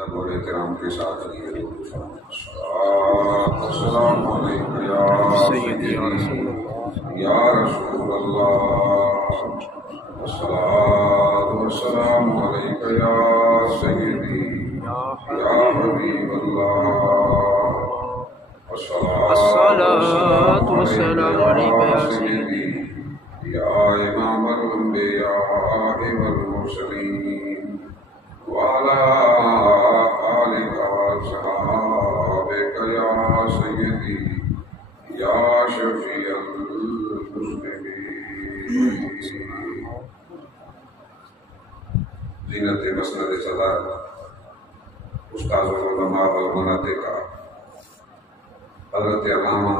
ادب اور احترام کے ساتھ السلام علیکم یا سیدی یا رسول اللہ، الصلاۃ والسلام علیک یا سیدی یا حبیب اللہ، الصلاۃ والسلام علیک یا سیدی یا امام الانبیاء والمرسلین وعلى آلك وصحابك يا سيدي يا شفيع المسلمين. زینت مسند صدر استاذ العلماء والمناطق حضرت علامہ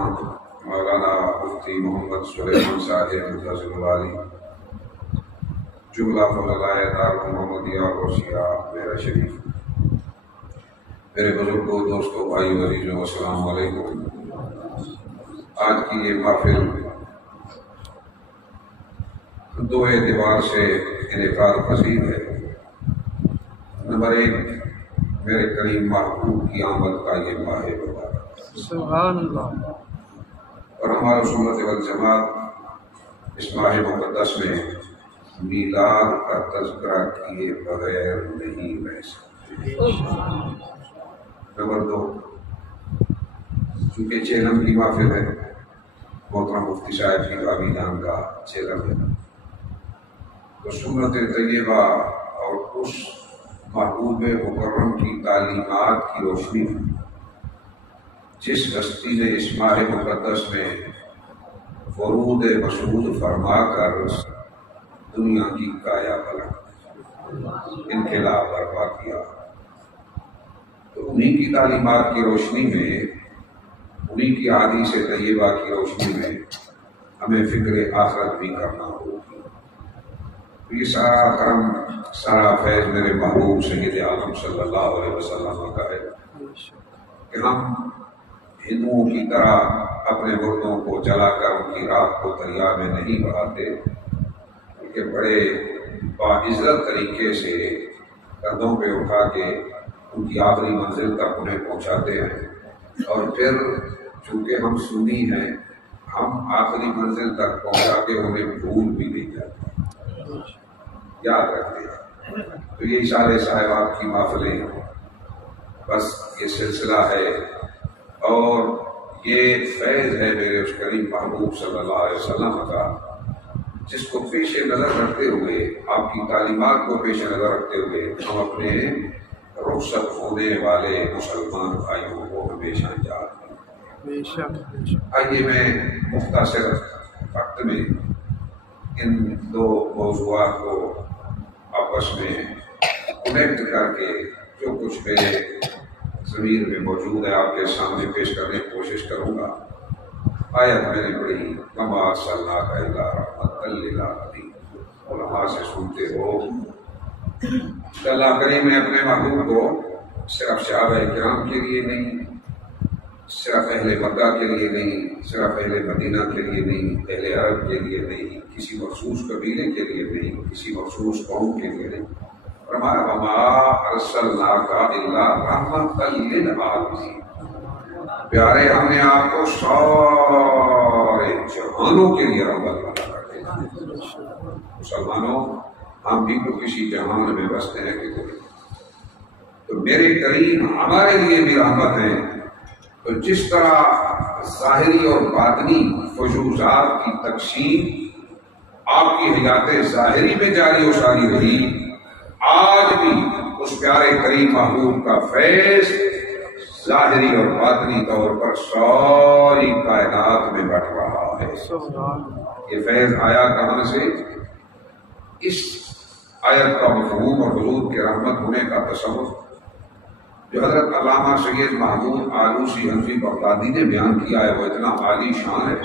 مولانا مفتی محمد سلیمان صاحب منتظم والی جملہ فضلائے دار محمدیہ روسیہ میرا شریف، میرے بزرگوں، دوستوں، بھائی، عزیزوں، السلام علیکم. آج کی یہ محفل دو اعتبار سے انعقاد پذیر ہے. نمبر ایک، میرے کریم محبوب کی آمد کا یہ ماہ مبارک، سبحان اللہ، اور ہمارا سنت والجماعت اس ماہ مقدس میں میلاد کا تذکرہ کیے بغیر نہیں رہ سکتے. نمبر دو، چونکہ چیلم کی محفل ہے، محترم مفتی صاحب کی بابی جان کا چیلم ہے، تو سنت طیبہ اور اس محبوب مکرم کی تعلیمات کی روشنی میں جس ہستی نے اس ماہ مقدس میں فرود مسعود فرما کر دنیا کی کایا پلٹ انقلاب برپا کیا، تو انہی کی تعلیمات کی روشنی میں، انہی کی حدیث طیبہ کی روشنی میں ہمیں فکر آخرت بھی کرنا ہوگی. یہ سارا کرم، سارا فیض میرے محبوب سید عالم صلی اللہ علیہ وسلم کا ہے کہ ہم ہندوؤں کی طرح اپنے مردوں کو جلا کر ان کی راہ کو دریا میں نہیں بہاتے، کہ بڑے باعزت طریقے سے قدموں پہ اٹھا کے ان کی آخری منزل تک انہیں پہنچاتے ہیں. اور پھر چونکہ ہم سنی ہیں، ہم آخری منزل تک پہنچا کے انہیں بھول بھی نہیں جاتے، یاد رکھتے ہیں. تو یہ اشارے صاحبات کی محفلیں بس یہ سلسلہ ہے، اور یہ فیض ہے میرے اس کریم محبوب صلی اللہ علیہ وسلم کا، جس کو پیش نظر رکھتے ہوئے، آپ کی تعلیمات کو پیش نظر رکھتے ہوئے ہم اپنے رخصت ہونے والے مسلمان بھائیوں کو ہمیشہ یاد کریں. آئیے میں مختصر وقت میں ان دو موضوعات کو آپس میں کنیکٹ کر کے جو کچھ میرے ضمیر میں موجود ہے آپ کے سامنے پیش کرنے کی کوشش کروں گا. آیت میں نے پڑھی، وما ارسلناک الا رحمۃ للعالمین. علماء سے سنتے ہو اللہ کریم نے اپنے محبوب کو صرف صحابہ کرام کے لیے نہیں، صرف اہل مکہ کے لیے نہیں، صرف اہل مدینہ کے لیے نہیں، اہل عرب کے لیے نہیں، کسی مخصوص قبیلے کے لیے نہیں، کسی مخصوص قوم کے لیے نہیں، فرمایا وما ارسلناک الا رحمۃ للعالمین. پیارے، ہم نے آپ کو سارے جہانوں کے لیے رحمت بنا کر دیا. مسلمانوں، ہم بھی تو کسی جہان میں بستے ہیں کہ تو میرے کریم ہمارے لیے بھی رحمت ہے. تو جس طرح ظاہری اور باطنی فیوزات کی تقسیم آپ کی حیات ظاہری میں جاری و ساری رہی، آج بھی اس پیارے کریم محبوب کا فیض ظاہری اور باطنی طور پر ساری کائنات میں بٹ رہا ہے. یہ فیض آیا کہاں سے؟ اس آیت کا مفہوم اور حضور کے رحمت ہونے کا تصور جو حضرت علامہ سید محمود آلوسی حنفی بغدادی نے بیان کیا ہے، وہ اتنا عالی شان ہے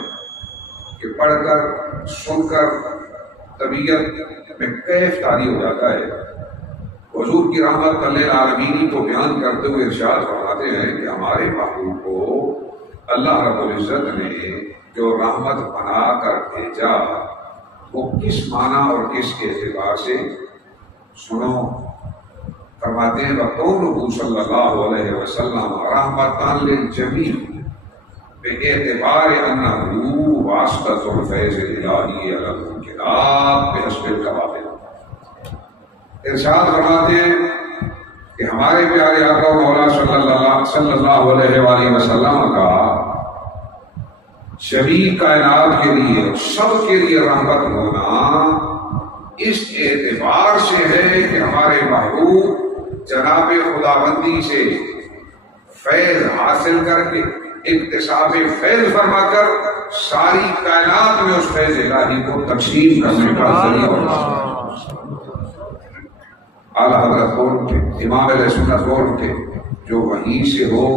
کہ پڑھ کر، سن کر طبیعت میں کیف طاری ہو جاتا ہے. حضور کی رحمت للعالمین کو بیان کرتے ہوئے ارشاد فرماتے ہیں کہ ہمارے محبوب کو اللہ رب العزت نے جو رحمت بنا کر بھیجا وہ کس معنی اور کس کے اعتبار سے؟ سنو، فرماتے ہیں وقولہ صلی اللہ علیہ وسلم رحمۃ للجمیع باعتبار انہ واسطۃ الفیض الالہی علی الممکنات بحسب القواعد۔ ارشاد فرماتے ہیں کہ ہمارے پیارے آقا مولا صلی اللہ علیہ وآلہ وسلم کا جمیع کائنات کے لیے سب کے لیے رحمت ہونا اس اعتبار سے ہے کہ ہمارے محبوب جناب خداوندی سے فیض حاصل کر کے اکتساب فیض فرما کر ساری کائنات میں اس فیض الہی کو تقسیم کرنے کا ذریعہ ہونا۔ اعلیٰ حضرت بول کے امام علیہ سنت بول کے جو وہیں سے ہو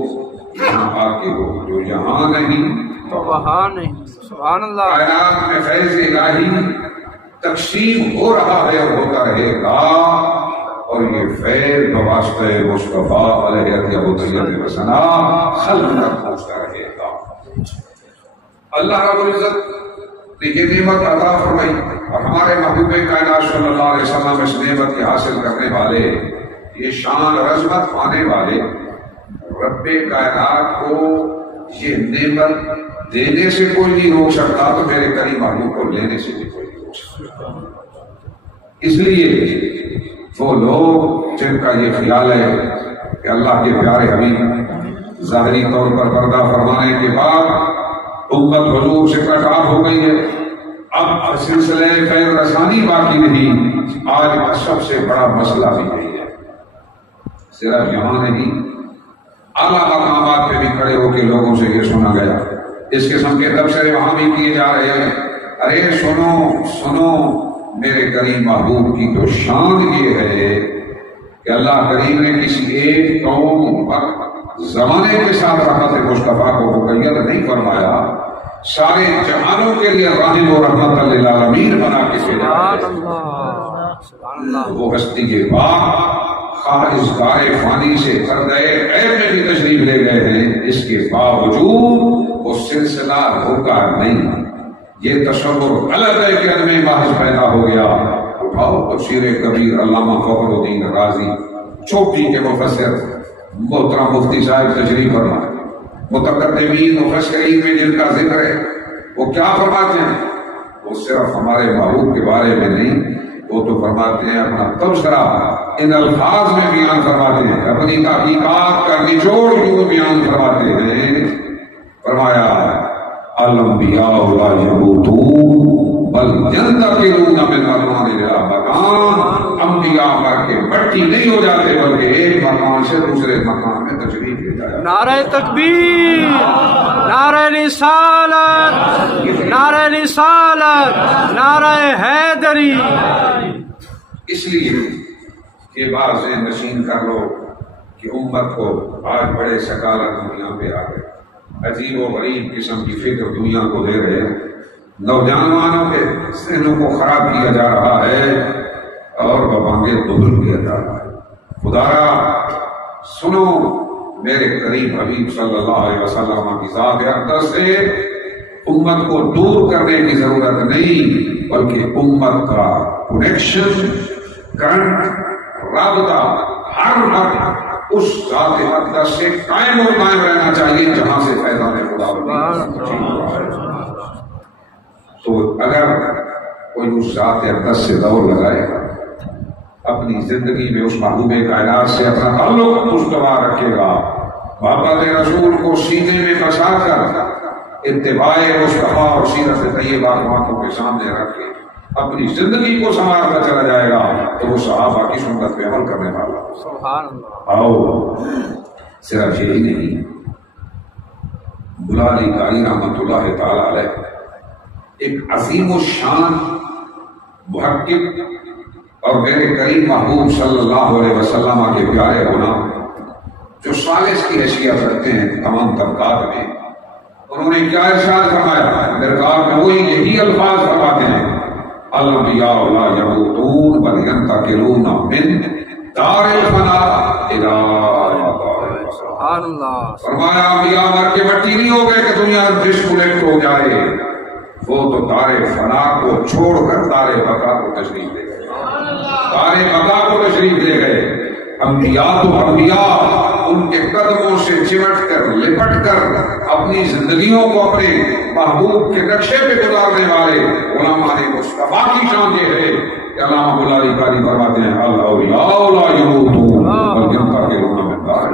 یہاں آ کے ہو، جو یہاں نہیں تو وہاں نہیں۔ سبحان اللہ۔ کائنات میں فیض الہی تقسیم ہو رہا ہے اور ہوتا رہے گا، اور یہ فیض بواسطہ مصطفیٰ علیہ الطیب وسنا خلق تک پہنچتا رہے گا۔ اللہ رب العزت نے یہ نعمت عطا فرمائی اور ہمارے محبوب کائنات صلی اللہ علیہ وسلم اس نعمت کے حاصل کرنے والے، یہ شان اور عظمت پانے والے رب کائنات کو یہ نعمت دینے سے کوئی نہیں روک سکتا، تو میرے کریم محبوب کو لینے سے بھی کوئی نہیں روک سکتا۔ اس لیے وہ لوگ جن کا یہ خیال ہے کہ اللہ کے پیارے حبیب ظاہری طور پر پردہ فرمانے کے بعد امت حضور سے کٹار ہو گئی ہے، اب سلسلہ فیض رسانی باقی نہیں، آج سب سے بڑا مسئلہ بھی یہی ہے۔ صرف یہاں نہیں، اعلیٰ مقامات پہ بھی کھڑے ہو کے لوگوں سے یہ سنا گیا، اس قسم کے تبصرے وہاں بھی کیے جا رہے ہیں، ارے سنو سنو میرے کریم محبوب کی تو شان یہ ہے کہ اللہ کریم نے کسی ایک قوم وقت زمانے کے ساتھ رحمت مصطفیٰ کو مقید نہیں فرمایا، سارے جہانوں کے لیے رحم و رحمت للعالمین بنا کے بھیجا ہے۔ وہ ہستی کے بعد خارج گار فانی سے پردے غیب میں بھی تشریف لے گئے ہیں، اس کے باوجود وہ سلسلہ رکا نہیں۔ یہ تصور غلط ہے کہ عدم محض پیدا ہو گیا۔ اٹھاؤ تفسیر کبیر علامہ فخر الدین رازی چوٹی کے مفسر محترم مفتی صاحب تشریف فرمائے، متقدمین مفسرین میں جن کا ذکر ہے وہ کیا فرماتے ہیں؟ وہ صرف ہمارے محبوب کے بارے میں نہیں، وہ تو فرماتے ہیں اپنا تبصرہ ان الفاظ میں بیان فرماتے ہیں، اپنی تحقیقات کا نچوڑ یوں بیان فرماتے ہیں۔ فرمایا الانبیاء لا یموتون بل ینتقلون من مکان الی مکان، انبیاء مر کے مٹی نہیں ہو جاتے بلکہ ایک مکان سے دوسرے مکان میں تشریف لے جاتے۔ نعرہ تکبیر، نعرہ رسالت، نعرہ رسالت، نعرہ حیدری۔ اس لیے کہ بعض نشین کر لو کہ امت کو آج بڑے سکالت دنیا پہ آ گئے، عجیب و غریب قسم کی فکر دنیا کو دے رہے ہیں، نوجوانوں کے ذہنوں کو خراب کیا جا رہا ہے اور ببانگے بدل کیا جا رہا ہے۔ خدایا سنو میرے قریب حبیب صلی اللہ علیہ وسلم کی ذات اقدس سے امت کو دور کرنے کی ضرورت نہیں، بلکہ امت کا کنیکشن، کرنٹ، رابطہ ہر وقت اس ذات اقدس سے قائم و قائم رہنا چاہیے جہاں سے فیضان خدا۔ تو اگر کوئی اس ذات اقدس سے دور لگائے گا، اپنی زندگی میں اس محبوب کائنات سے اپنا تعلق خوشگوار رکھے گا، محبت رسول کو سینے میں بسا کر اتباع مصطفیٰ اور سیرت طیبہ کو آنکھوں کے سامنے رکھ کے اپنی زندگی کو سنوارتا چلا جائے گا، تو وہ صحابہ کی سنت پہ عمل کرنے والا۔ سبحان اللہ۔ آؤ صرف یہی نہیں، مولا علی قاری رحمۃ اللہ تعالی علیہ ایک عظیم الشان محقق اور میرے قریب محبوب صلی اللہ علیہ وسلم کے پیارے ہونا، جو ثالث کی حیثیت رکھتے ہیں تمام طبقات میں، انہوں نے کیا ارشاد فرمایا؟ درگاہ میں وہی یہی الفاظ فرماتے ہیں، الانبیاء لا یموتون بل ینتقلون من دار الفنا الی دار البقاء۔ فرمایا انبیاء مر کے مٹی نہیں ہو گئے کہ دنیا ڈسکنیکٹ ہو جائے، وہ تو دار فنا کو چھوڑ کر دار بقا کو تشریف لے گئے، دار بقا کو تشریف لے گئے۔ انبیاء تو انبیاء ان کے قدموں سے چمٹ کر لپٹ کر اپنی زندگیوں کو اپنے محبوب کے نقشے پہ گزارنے والے علماء مصطفیٰ کی شان یہ ہے کہ علامہ مولانا قاری فرماتے ہیں الاولیاء لا یموتون بلکہ ان کا کلمہ میں دار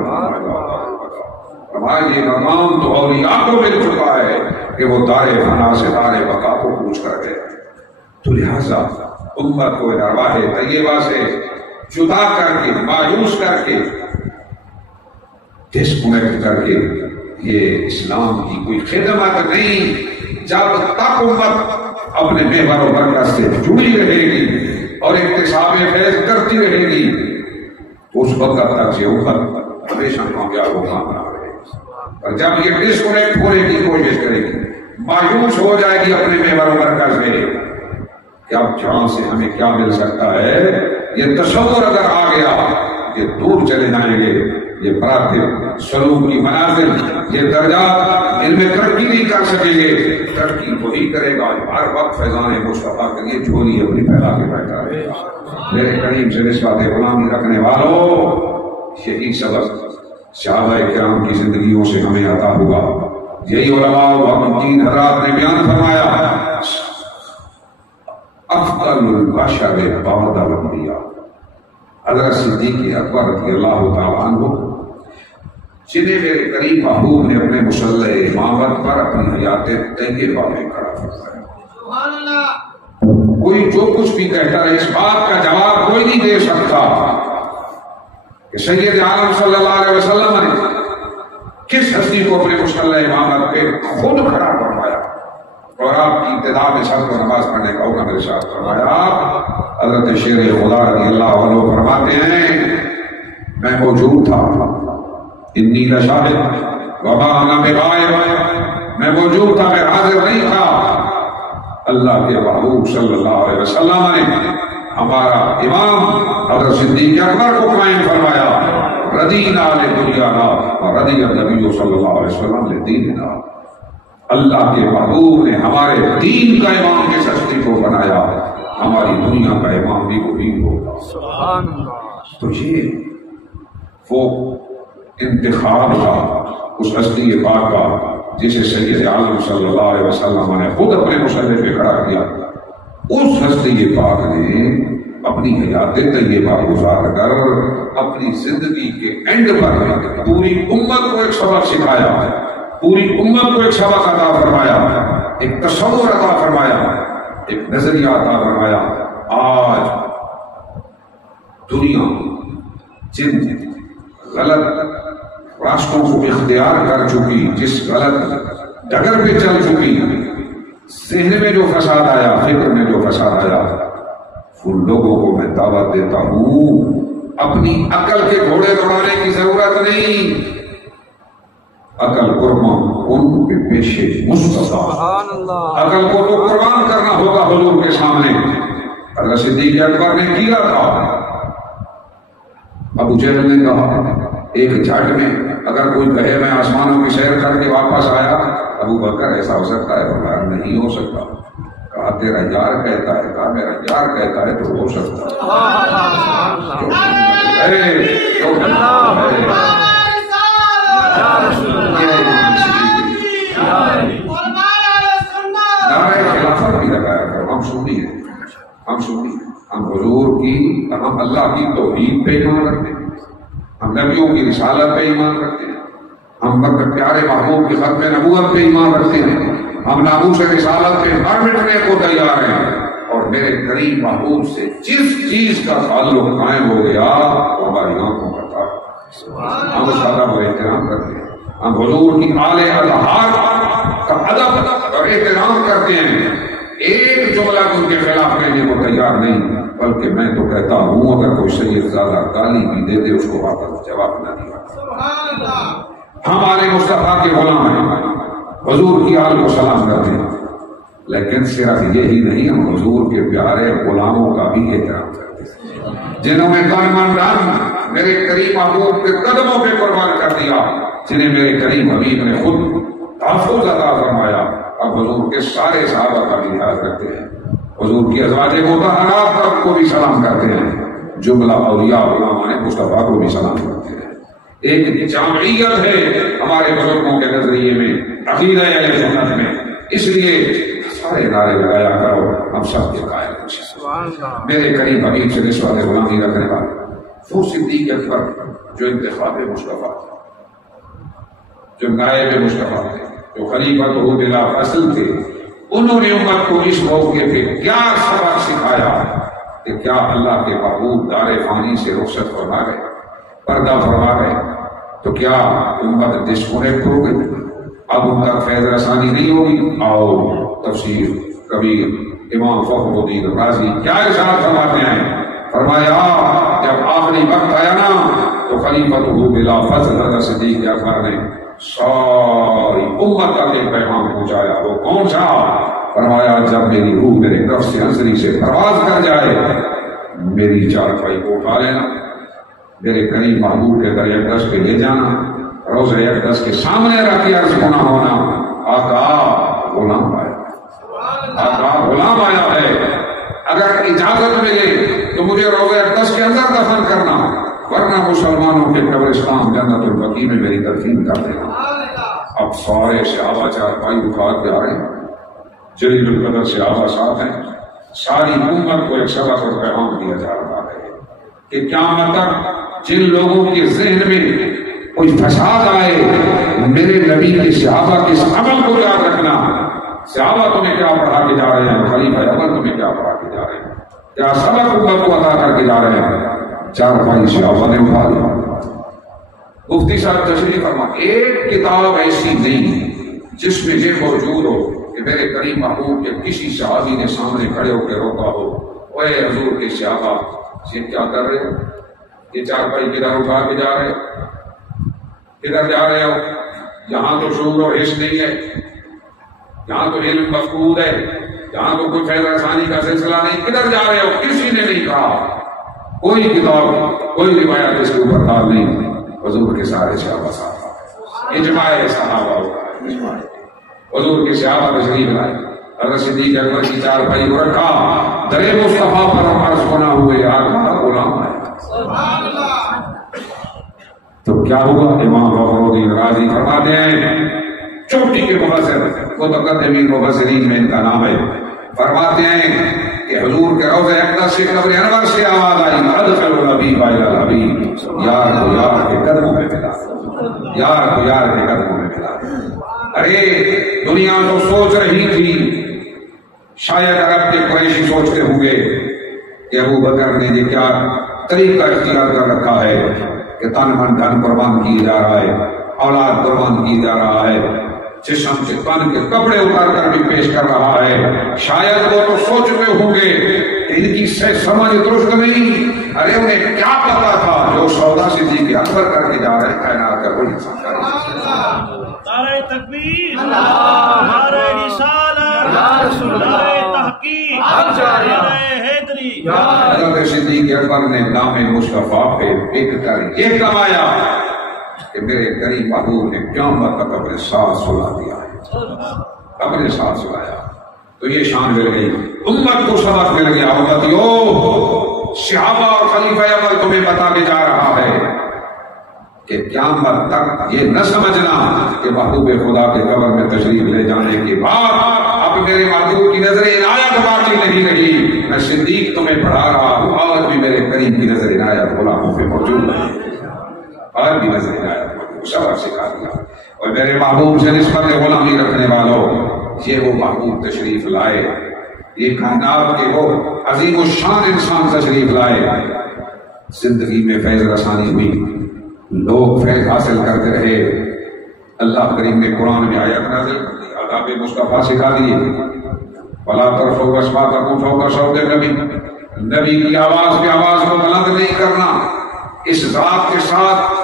فرمایا یہ مقام تو اولیاء کو مل چکا ہے کہ وہ دار فنا سے دار بقا کو پوچھ کر گئے. تو لہذا امت کو ارواح طیبہ سے جدا کر کے مایوس کر کے ڈسکنیکٹ کر کے یہ اسلام کی کوئی خدمت نہیں. جب تک امت اپنے محور و مرکز سے جڑی رہے گی اور اکتساب فیض کرتی رہے گی اس وقت تک یہ امت ہمیشہ کامیاب و کامیاب رہے گی. اور جب یہ ڈسکنیکٹ ہونے کی کوشش کرے گی مایوس ہو جائے گی اپنے محور و مرکز میں کہ اب جہاں سے ہمیں کیا مل سکتا ہے یہ تصور اگر آ گیا یہ دور چلے جائیں گے. یہ مراتب سلوک کی منازل یہ درجات ان میں ترقی نہیں کر سکیں گے. ترقی وہی کرے گا ہر وقت فیضان مصطفیٰ کے لیے جھولی اپنی پھیلا کے بیٹھا رہے گا. میرے کریم سے نسبت غلامی رکھنے والوں یہی سبق صحابہ کرام کی زندگیوں سے ہمیں عطا ہوا. یہی علماء و تین حضرات نے بیان فرمایا افضل البشر بعد الانبیاء. حضرت صدیق اکبر رضی اللہ تعالیٰ عنہ جنہیں میرے قریب محبوب نے اپنے مصلی امامت پر اپنی حیات طیبہ میں کھڑا فرمایا. کوئی جو کچھ بھی کہتا ہے اس بات کا جواب کوئی نہیں دے سکتا کہ سید عالم صلی اللہ علیہ وسلم نے کس ہستی کو اپنے مصلی امامت پہ خود کھڑا فرمایا اور آپ کی ابتدا میں سب کو نماز پڑھنے کا حکم ارشاد فرمایا. حضرت شیر خدا رضی اللہ عنہ فرماتے ہیں میں موجود تھا انی لشاہد وما انا بغائب. میں موجود تھا میں حاضر نہیں تھا. اللہ کے محبوب صلی اللہ علیہ وسلم نے ہمارا امام حضرت صدیق اکبر کو قائم فرمایا. رضینا لدنیانا ورضی النبی صلی اللہ علیہ وسلم لدیننا. اللہ کے محبوب نے ہمارے دین کا امام کس ہستی کو بنایا ہماری دنیا کا امام بھی وہی ہوگا. سبحان اللہ. تو یہ وہ انتخاب تھا اس ہستی پاک کا جسے سید عالم صلی اللہ علیہ وسلم نے خود اپنے مصلی پہ کھڑا کیا. اس ہستی پاک نے اپنی حیات طیبہ گزار کر اپنی زندگی کے اینڈ پر پوری امت کو ایک سبق سکھایا, پوری امت کو ایک سبق عطا فرمایا, ایک تصور عطا فرمایا, ایک نظریہ عطا فرمایا. آج دنیا جن غلط راستوں کو اختیار کر چکی, جس غلط ڈگر پہ چل چکی, ذہن میں جو فساد آیا, فکر میں جو فساد آیا, ان لوگوں کو میں دعوت دیتا ہوں اپنی عقل کے گھوڑے دوڑانے کی ضرورت نہیں. عقل قربان ان کے پیشے مصطفیٰ, عقل کو تو قربان کرنا ہوگا حضور کے سامنے. حضرت صدیق اکبر نے کیا تھا. ابو جہل نے کہا ایک جھٹ میں اگر کوئی کہے میں آسمانوں کی سیر کر کے واپس آیا, ابو بکر ایسا ہو سکتا ہے؟ فرمایا نہیں ہو سکتا. کہا تیرا یار کہتا ہے, کہا میرا یار کہتا ہے تو ہو سکتا ہے. خلافت بھی لگایا کرو. ہم سنی ہیں, ہم سنی ہیں, ہم حضور کی, ہم اللہ کی توحید پہ ایمان رکھتے ہیں, ہم نبیوں کی رسالت پہ ایمان رکھتے ہیں, ہم پیارے محبوب کی ختم نبوت پہ ایمان رکھتے ہیں, ہم ناموس رسالت پہ مر مٹنے کو تیار ہیں. اور میرے قریب محبوب سے جس چیز کا تعلق قائم ہو گیا وہ ہماری آنکھوں کا تھا. ہم اس ادب و احترام کرتے ہیں, ہم حضور کی آل اطہار کا ادب اور احترام کرتے ہیں. ایک جملہ ان کے خلاف کہنے کو تیار نہیں, بلکہ میں تو کہتا ہوں اگر کوئی سید زیادہ گالی بھی دے دے اس کو واپس جواب نہ دیا. ہمارے مصطفیٰ کے غلام ہیں, حضور کی آل کو سلام کرتے ہیں, لیکن صرف یہی نہیں, ہم حضور کے پیارے غلاموں کا بھی احترام کرتے ہیں جنہوں نے تن من دھن میرے کریم محبوب کے قدموں پہ قربان کر دیا, جنہیں میرے کریم حبیب نے خود تحفظ عطا فرمایا. اب حضور کے سارے صحابہ کا بھی لحاظ رکھتے ہیں, حضور کی ازواج مطہرات کو بھی سلام کرتے ہیں, جملہ اولیاء علماء نے مصطفیٰ کو بھی سلام کرتے ہیں. ایک جامعیت ہے ہمارے بزرگوں کے نظریے میں، عقیدہ اہل سنت میں. اس لیے سارے نعرے لگایا کرو، ہم سب کے قائل ہیں. میرے قریب حبیب سے نسبت غلامی رکھنے والے وہ صدیق اکبر جو انتخاب مصطفیٰ تھے، جو نائب مصطفیٰ تھے، جو خلیفۃ بلا فصل تھے، انہوں نے امت کو اس موقع پہ کیا سبق سکھایا کہ کیا اللہ کے محبوب دار فانی سے رخصت فرما گئے، پردہ فرما گئے، تو کیا امت ڈسکونیکٹ ہو گئی؟ اب ان تک فیض رسانی نہیں ہوگی؟ آؤ تفسیر کبیر امام فخر الدین رازی کیا ارشاد فرماتے ہیں؟ فرمایا جب آخری وقت آیا نا تو خلیفۃ بلا فضل حضرت صدیق اکبر نے ساری امت تک ایک پیغام پہنچایا. وہ کون سا؟ فرمایا جب میری روح میرے کف سے انصری سے پرواز کر جائے، میری چارپائی کو اٹھا لینا، میرے قریب محبوب کے در اقدس پہ لے جانا، روضہ اقدس کے سامنے رکھ کے عرض ہونا، آقا غلام آیا، آقا غلام آیا ہے، اگر اجازت ملے تو مجھے روضہ اقدس کے اندر دفن کرنا، ورنہ مسلمانوں کے قبرستان جنت البقیع میں میری تدفین کر دینا. اب سارے صحابہ چارپائی اٹھا کے آ رہے ہیں، جلیل القدر صحابہ ساتھ ہیں، ساری امت کو ایک سبق اور پیغام دیا جا رہا ہے کہ قیامت تک جن لوگوں کے ذہن میں کوئی فساد آئے، میرے نبی کے صحابہ کے اس عمل کو یاد رکھنا. صحابہ تمہیں کیا پڑھا کے جا رہے ہیں، خلیفہ اول تمہیں کیا پڑھا کے جا رہے ہیں، کیا سبق امت کو عطا کر کے جا رہے ہیں. چار بھائی صحابہ نے اٹھا لیا. مفتی صاحب تشریف فرما، ایک کتاب ایسی نہیں جس میں یہ موجود ہو کہ میرے کریم محبوب کے کسی صحابی نے سامنے کھڑے ہو کے روکا ہو، اے حضور کے صحابہ یہ کیا کر رہے ہو، یہ چار بھائی کدھر اٹھا کے جا رہے ہو، کدھر جا رہے ہو؟ یہاں تو شعور و حس نہیں ہے، یہاں تو علم مفقود ہے، یہاں تو کوئی فیض رسانی کا سلسلہ نہیں، کدھر جا رہے ہو؟ کسی نے نہیں کہا، کوئی کتاب کوئی روایت اس کے اوپر دال نہیں. حضور کے سارے صحابہ ساتھ، اجماع صحابہ، حضور کے صحابہ تشریف لائے، حضرت صدیق اکبر کی چار بھائی کو رکھا، درے مصطفیٰ پر عرض ہونا ہوئے آقا غلام آیا. تو کیا ہوا؟ امام فخر الدین رازی فرماتے ہیں، چوٹی کے مبصر، متقدمین مبصرین میں ان کا نام ہے، فرماتے ہیں کہ حضور کے روضہ اقدس سے قبر انور سے آواز آئی، ادخل الحبیب الی الحبیب، یار کو یار کے قدموں میں ملا، یار کو یار کے قدموں میں ملا. ارے دنیا تو سوچ رہی تھی، شاید عرب کے قریشی سوچتے ہوں گے کہ ابو بکر نے یہ کیا طریقہ اختیار کر رکھا ہے کہ تن من دھن قربان کیے جا رہا ہے، اولاد قربان کی جا رہا ہے، جسم سے تن کے کپڑے اتار کر بھی پیش کر رہا ہے. شاید وہ تو سوچ رہے ہوں گے کہ ان کی سمجھ درست نہیں. ارے انہیں کیا پتا تھا جو سودا صدیق کے اکبر کر کے جا رہے ہیں کائنات کا کوئی انسان کر رہا ہے. نعرہ تکبیر، نعرہ رسالت، نعرہ تحقیق، نعرہ حیدری. حضرت صدیق اکبر نے نام مصطفیٰ پہ ایک کر یہ کمایا کہ میرے قریب محبوب نے قیامت تک اپنے ساتھ سلا دیا ہے، اپنے ساتھ سلایا. تو یہ شان مل گئی، امت کو سبق مل گیا. امتیو، صحابہ اور خلیفہ اول تمہیں بتا کے جا رہا ہے کہ قیامت تک یہ نہ سمجھنا کہ محبوب خدا کے قبر میں تشریف لے جانے کے بعد اب میرے محبوب کی نظر عنایت باقی نہیں رہی. میں صدیق تمہیں پڑھا رہا ہوں، آج بھی میرے قریب کی نظر عنایت غلاموں پہ موجود ہے، آج بھی نظر عنایت سبق سکھا دیا. اور میرے محبوب سے نسبت غلامی رکھنے والوں، یہ وہ محبوب تشریف لائے، یہ کائنات کے وہ عظیم الشان انسان تشریف لائے. زندگی میں فیض رسانی ہوئی، لوگ فیض حاصل کرتے رہے. اللہ کریم نے قرآن میں آیت نازل کر دی، آداب مصطفیٰ سکھا دیے. وَلَا تَرْفَعُوا أَصْوَاتَكُمْ فَوْقَ صَوْتِ النَّبِيِّ، نبی کی آواز کی آواز کو بلند نہیں کرنا. اس ذات کے ساتھ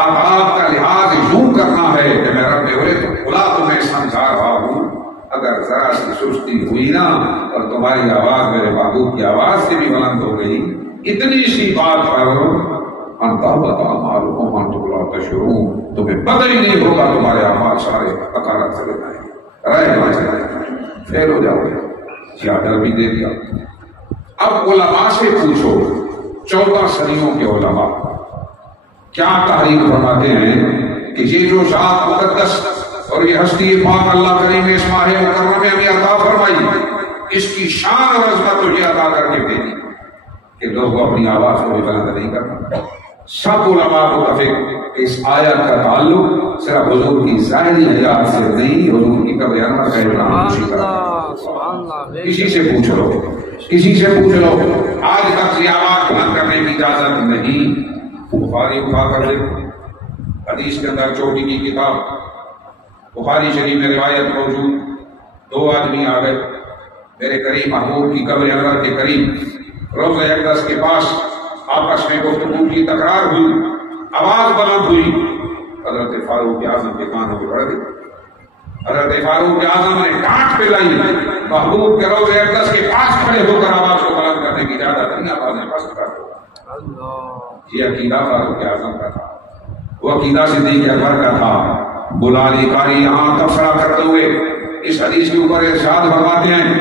آداب کا لحاظ یوں کرنا ہے کہ میں رب ہوئے تو خدا تمہیں سمجھا رہا ہوں، اگر ذرا سی سستی ہوئی نا اور تمہاری آواز میرے محبوب کی آواز سے بھی بلند ہو گئی، اتنی سی بات پر تمہیں پتہ ہی نہیں ہوگا، تمہارے اعمال سارے اکارت چلے جائیں گے، فیل ہو جاؤ گے. کیا ڈر بھی دے دیا. اب علماء سے پوچھو، 14 صدیوں کے علماء کیا تحریر فرماتے ہیں کہ یہ جو ذات مقدس اور یہ ہستی پاک اللہ کریم نے اس ماہ مکرمہ میں ہمیں عطا فرمائی، اس کی شان اور عظمت تجھے عطا کر کے بھیجی کہ لوگ اپنی آواز کو بھی بلند نہیں کرنا۔ سب علماء متفق کہ اس آیت کا تعلق صرف حضور کی ظاہری حیات سے نہیں، حضور کی قبر انور کا احترام خوشی کرنا۔ کسی سے پوچھ لو، کسی سے پوچھ لو، آج تک یہ آواز بلند کرنے کی اجازت نہیں۔ بخاری اٹھا کر دیکھو، حدیث کے اندر چوٹی کی کتاب بخاری شریف میں روایت موجود، 2 آدمی آ گئے میرے کریم محبوب کی قبر انور کے قریب، روضہ اقدس کے پاس، آپس میں گفتگو کی تکرار ہوئی، آواز بلند ہوئی، حضرت فاروق اعظم کے کانوں میں پڑ گئی۔ حضرت فاروق اعظم نے ڈانٹ پلائی، محبوب کے روضہ اقدس کے پاس کھڑے ہو کر آواز کو بلند کرنے کی اجازت نہیں، آوازیں پست کر دو۔ یہ عقیدہ فاروق اعظم کا تھا، وہ عقیدہ صدیق اکبر کا تھا۔ بلالی قاری یہاں تبصرہ کرتے ہوئے اس حدیث کے اوپر ارشاد فرماتے ہیں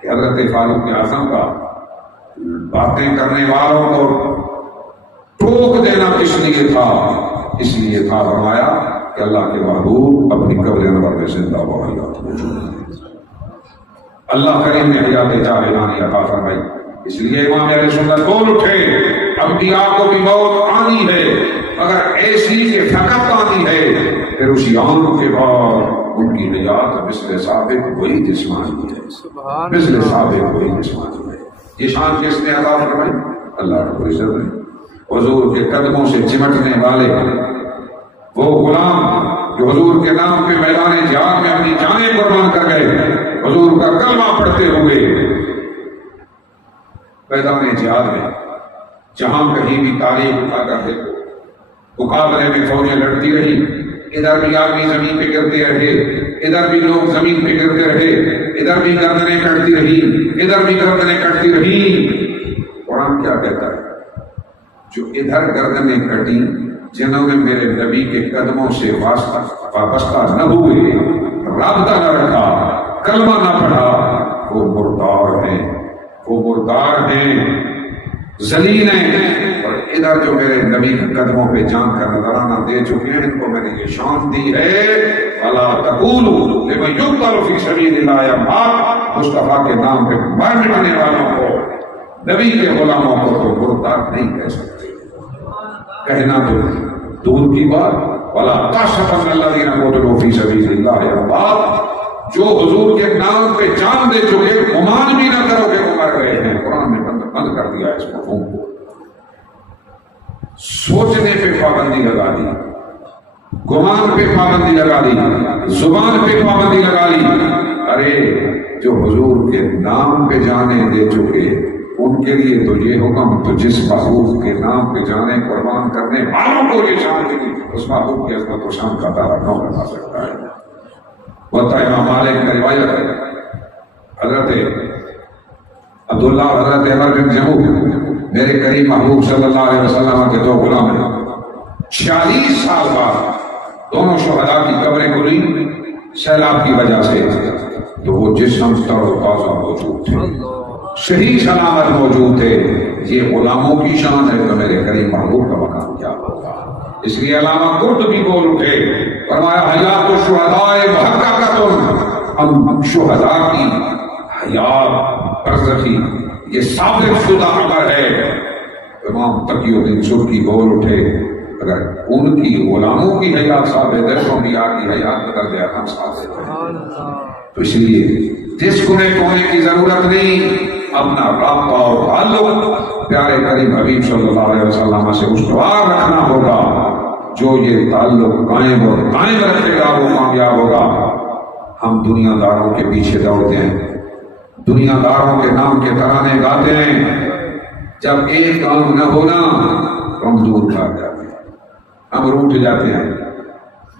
کہ حضرت فاروق اعظم کا باتیں کرنے والوں کو ٹوک دینا کس لیے تھا؟ اس لیے تھا فرمایا کہ اللہ کے محبوب اپنی قبر انور میں زندہ و حیات موجود ہے، اللہ کریم نے حیات جاویدانی عطا فرمائی۔ اس لیے امام اہل سنت بول اٹھے، انبیاء کو بھی موت آنی ہے مگر ایسی کہ فقط آنی ہے، پھر اسی آن کے بعد ان کی حیات مثل ثابت وہی جسمانی ہے، مثل ثابت وہی جسمانی ہے۔ یہ شان کس نے عطا فرمائی؟ اللہ رب العزت نے۔ حضور کے قدموں سے چمٹنے والے وہ غلام جو حضور کے نام پہ میدان جہاد میں اپنی جانیں قربان کر گئے، حضور کا کلمہ پڑھتے ہوئے میدان جہاد میں، جہاں کہیں بھی تاریخ اٹھا کر دیکھو، مقابلے میں فوجیں لڑتی رہی، ادھر بھی آدمی زمین پہ گرتے رہے، ادھر بھی لوگ زمین پہ گرتے رہے، ادھر بھی گردنیں کٹتی رہی، ادھر بھی گردنیں کٹتی رہی۔ قرآن کیا کہتا ہے؟ جو ادھر گردنیں کٹی، جنہوں نے میرے نبی کے قدموں سے وابستہ نہ ہوئے، رابطہ نہ رکھا، کلمہ نہ پڑھا، وہ مردار ہیں، وہ مردار ہیں، ذلیل ہیں۔ اور ادھر جو میرے نبی کے قدموں پہ جان کا نذرانہ دے چکے ہیں، ان کو میں نے یہ شان دی ہے، فَلَا تَقُولُوا لِمَن يُقْتَلُ فِي سَبِيلِ اللَّهِ أَمْوَاتٌ، مصطفیٰ کے نام پہ مر مٹنے والوں کو، نبی کے غلاموں کو تو مردار نہیں کہہ سکتے۔ کہنا تو دور کی بات، وَلَا تَحْسَبَنَّ الَّذِينَ قُتِلُوا فِي سَبِيلِ اللَّهِ أَمْوَاتٌ، جو حضور کے نام پہ جان دے چکے، گمان بھی نہ کرو کہ وہ مر گئے ہیں۔ قرآن نے بند کر دیا اس مفہوم کو، سوچنے پہ پابندی لگا دی، گمان پہ پابندی لگا دی، زبان پہ پابندی لگا لی۔ ارے جو حضور کے نام پہ جانے دے چکے، ان کے لیے تو یہ حکم، تو جس محبوب کے نام پہ جانے قربان کرنے والوں کو یہ شان دی، اس محبوب کی عظمت و شان کا دعویٰ کون بنا سکتا ہے؟ بتا امام مالک میں روایت ہے، حضرت عبداللہ اور حضرت عمر بن جموح میرے کریم محبوب صلی اللہ علیہ وسلم کے 2 غلام ہیں، 46 سال بعد دونوں شہداء کی قبریں کھلی سیلاب کی وجہ سے، تو وہ جسم تر و تازہ موجود تھے، صحیح سلامت موجود تھے۔ یہ غلاموں کی شان ہے، تو میرے کریم محبوب کا مقام کیا ہوگا؟ اس لیے علامہ قرطبی بول اٹھے، فرمایا حیات الشہداء محققۃ، ہم شہداء کی حیات برزخی یہ ثابت شدہ خبر ہے۔ امام تقی الدین سبکی بول اٹھے، اگر ان کی غلاموں کی حیات ثابت ہے تو انبیاء کی حیات بدل گیا ہم ثابت ہے۔ تو اس لیے ڈسکنے ہونے کی ضرورت نہیں، اپنا رابطہ اور تعلق پیارے کریم حبیب صلی اللہ علیہ وسلم سے استوار رکھنا ہوگا۔ جو یہ تعلق قائم اور قائم رکھے گا وہ کامیاب ہوگا۔ ہم دنیا داروں کے پیچھے دوڑتے ہیں، دنیا داروں کے نام کے ترانے گاتے ہیں، جب ایک کام نہ ہونا ہم دور بھاگ جاتے ہیں، ہم روٹ جاتے ہیں،